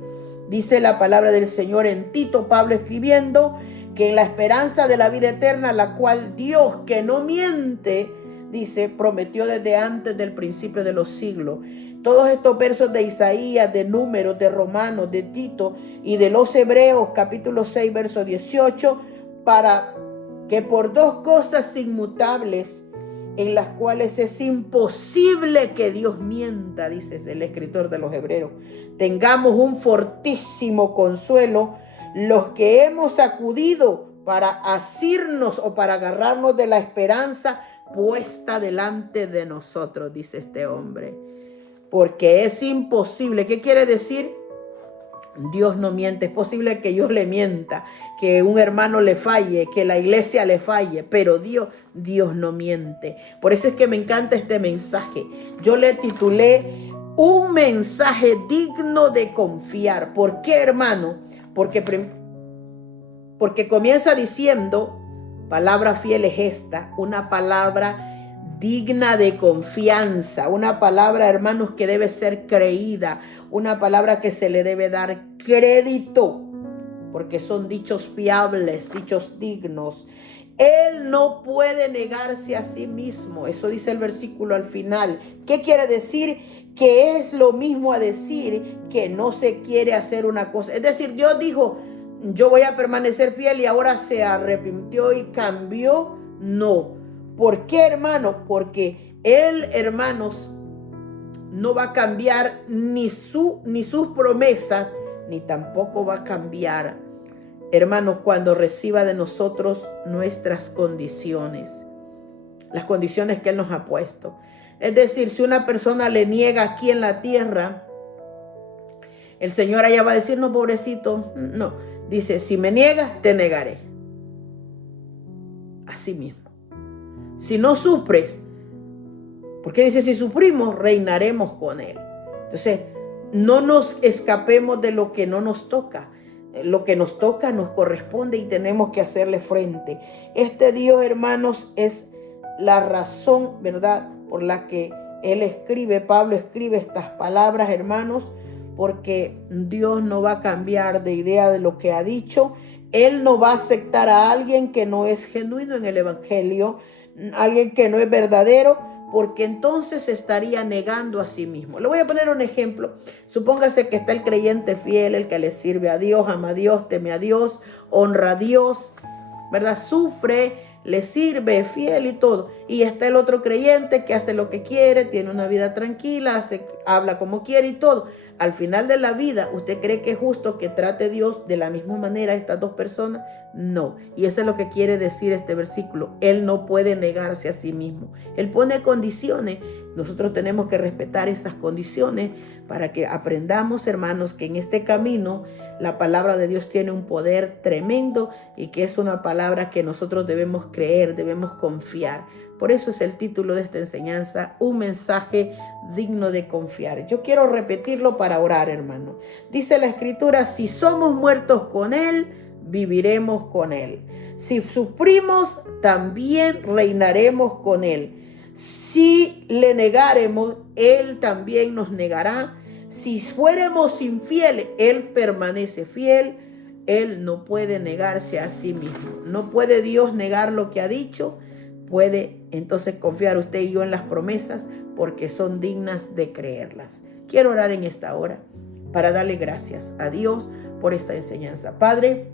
Dice la palabra del Señor en Tito, Pablo escribiendo, que en la esperanza de la vida eterna, la cual Dios, que no miente, dice, prometió desde antes del principio de los siglos. Todos estos versos de Isaías, de Números, de Romanos, de Tito y de los Hebreos, capítulo 6, verso 18, para que por dos cosas inmutables, en las cuales es imposible que Dios mienta, dice el escritor de los Hebreos, tengamos un fortísimo consuelo, los que hemos acudido para asirnos o para agarrarnos de la esperanza puesta delante de nosotros, dice este hombre. Porque es imposible. ¿Qué quiere decir? Dios no miente. Es posible que yo le mienta, que un hermano le falle, que la iglesia le falle, pero Dios no miente. Por eso es que me encanta este mensaje. Yo le titulé un mensaje digno de confiar. ¿Por qué, hermano? Porque comienza diciendo, palabra fiel es esta, una palabra digna de confianza, una palabra, hermanos, que debe ser creída, una palabra que se le debe dar crédito, porque son dichos fiables, dichos dignos. Él no puede negarse a sí mismo. Eso dice el versículo al final. ¿Qué quiere decir? Que es lo mismo a decir que no se quiere hacer una cosa. Es decir, Dios dijo, yo voy a permanecer fiel y ahora se arrepintió y cambió. No. ¿Por qué, hermano? Porque Él, hermanos, no va a cambiar ni sus promesas, ni tampoco va a cambiar, hermanos, cuando reciba de nosotros nuestras condiciones, las condiciones que Él nos ha puesto. Es decir, si una persona le niega aquí en la tierra, el Señor allá va a decir, no, pobrecito, no. Dice, si me niegas, te negaré. Así mismo. Si no sufres, porque dice, si sufrimos, reinaremos con Él. Entonces, no nos escapemos de lo que no nos toca. Lo que nos toca nos corresponde y tenemos que hacerle frente. Este Dios, hermanos, es la razón, ¿verdad?, por la que Pablo escribe estas palabras, hermanos, porque Dios no va a cambiar de idea de lo que ha dicho. Él no va a aceptar a alguien que no es genuino en el evangelio, alguien que no es verdadero, porque entonces se estaría negando a sí mismo. Le voy a poner un ejemplo. Supóngase que está el creyente fiel, el que le sirve a Dios, ama a Dios, teme a Dios, honra a Dios, ¿verdad? Sufre, le sirve, es fiel y todo. Y está el otro creyente que hace lo que quiere, tiene una vida tranquila, habla como quiere y todo. Al final de la vida, ¿usted cree que es justo que trate Dios de la misma manera a estas dos personas? No. Y eso es lo que quiere decir este versículo. Él no puede negarse a sí mismo. Él pone condiciones. Nosotros tenemos que respetar esas condiciones para que aprendamos, hermanos, que en este camino la palabra de Dios tiene un poder tremendo y que es una palabra que nosotros debemos creer, debemos confiar. Por eso es el título de esta enseñanza, un mensaje digno de confiar. Yo quiero repetirlo para orar, hermano. Dice la Escritura, si somos muertos con Él, viviremos con Él. Si sufrimos, también reinaremos con Él. Si le negaremos, Él también nos negará. Si fuéramos infieles, Él permanece fiel. Él no puede negarse a sí mismo. No puede Dios negar lo que ha dicho. Puede entonces confiar usted y yo en las promesas porque son dignas de creerlas. Quiero orar en esta hora para darle gracias a Dios por esta enseñanza. Padre,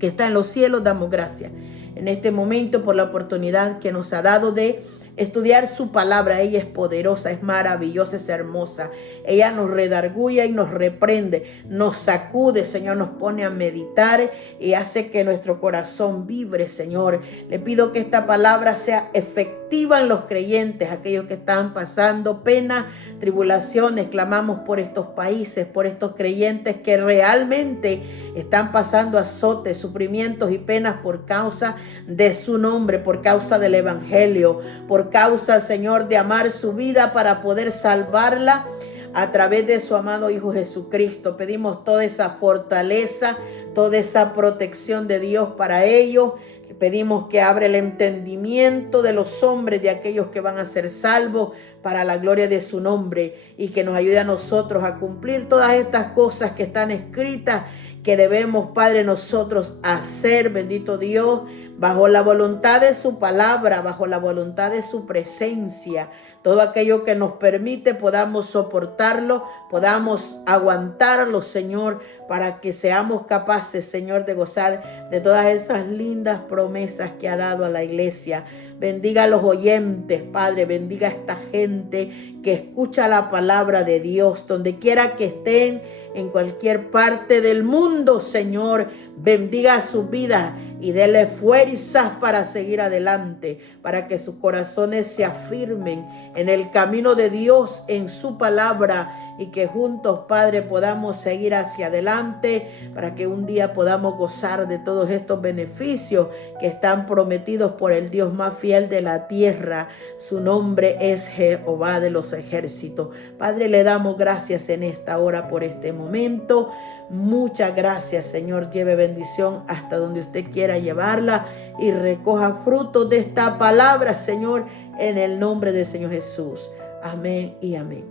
que está en los cielos, damos gracias en este momento por la oportunidad que nos ha dado de estudiar su palabra. Ella es poderosa, es maravillosa, es hermosa. Ella nos redarguye y nos reprende, nos sacude, Señor, nos pone a meditar y hace que nuestro corazón vibre, Señor. Le pido que esta palabra sea efectiva en los creyentes, aquellos que están pasando pena, tribulaciones. Clamamos por estos países, por estos creyentes que realmente están pasando azotes, sufrimientos y penas por causa de su nombre, por causa del evangelio, por causa, Señor, de amar su vida para poder salvarla a través de su amado Hijo Jesucristo. Pedimos toda esa fortaleza, toda esa protección de Dios para ellos. Pedimos que abra el entendimiento de los hombres, de aquellos que van a ser salvos para la gloria de su nombre, y que nos ayude a nosotros a cumplir todas estas cosas que están escritas, que debemos, Padre, nosotros hacer, bendito Dios, bajo la voluntad de su palabra, bajo la voluntad de su presencia. Todo aquello que nos permite podamos soportarlo, podamos aguantarlo, Señor, para que seamos capaces, Señor, de gozar de todas esas lindas promesas que ha dado a la iglesia. Bendiga a los oyentes, Padre, bendiga a esta gente que escucha la palabra de Dios, donde quiera que estén, en cualquier parte del mundo, Señor. Bendiga su vida y dele fuerzas para seguir adelante, para que sus corazones se afirmen en el camino de Dios, en su palabra, y que juntos, Padre, podamos seguir hacia adelante, para que un día podamos gozar de todos estos beneficios que están prometidos por el Dios más fiel de la tierra. Su nombre es Jehová de los ejércitos. Padre, le damos gracias en esta hora por este momento. Muchas gracias, Señor. Lleve bendición hasta donde usted quiera llevarla y recoja frutos de esta palabra, Señor, en el nombre del Señor Jesús. Amén y amén.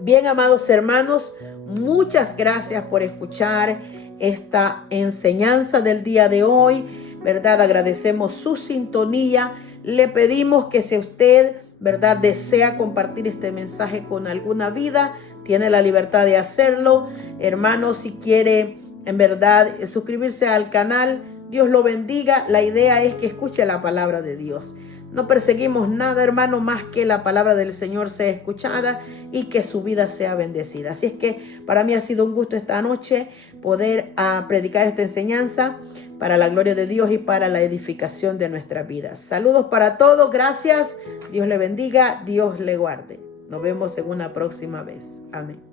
Bien, amados hermanos, muchas gracias por escuchar esta enseñanza del día de hoy, ¿verdad? Agradecemos su sintonía. Le pedimos que si usted, ¿verdad?, desea compartir este mensaje con alguna vida, tiene la libertad de hacerlo. Hermanos, si quiere, en verdad, suscribirse al canal, Dios lo bendiga. La idea es que escuche la palabra de Dios. No perseguimos nada, hermano, más que la palabra del Señor sea escuchada y que su vida sea bendecida. Así es que para mí ha sido un gusto esta noche poder predicar esta enseñanza para la gloria de Dios y para la edificación de nuestras vidas. Saludos para todos, gracias. Dios le bendiga, Dios le guarde. Nos vemos en una próxima vez. Amén.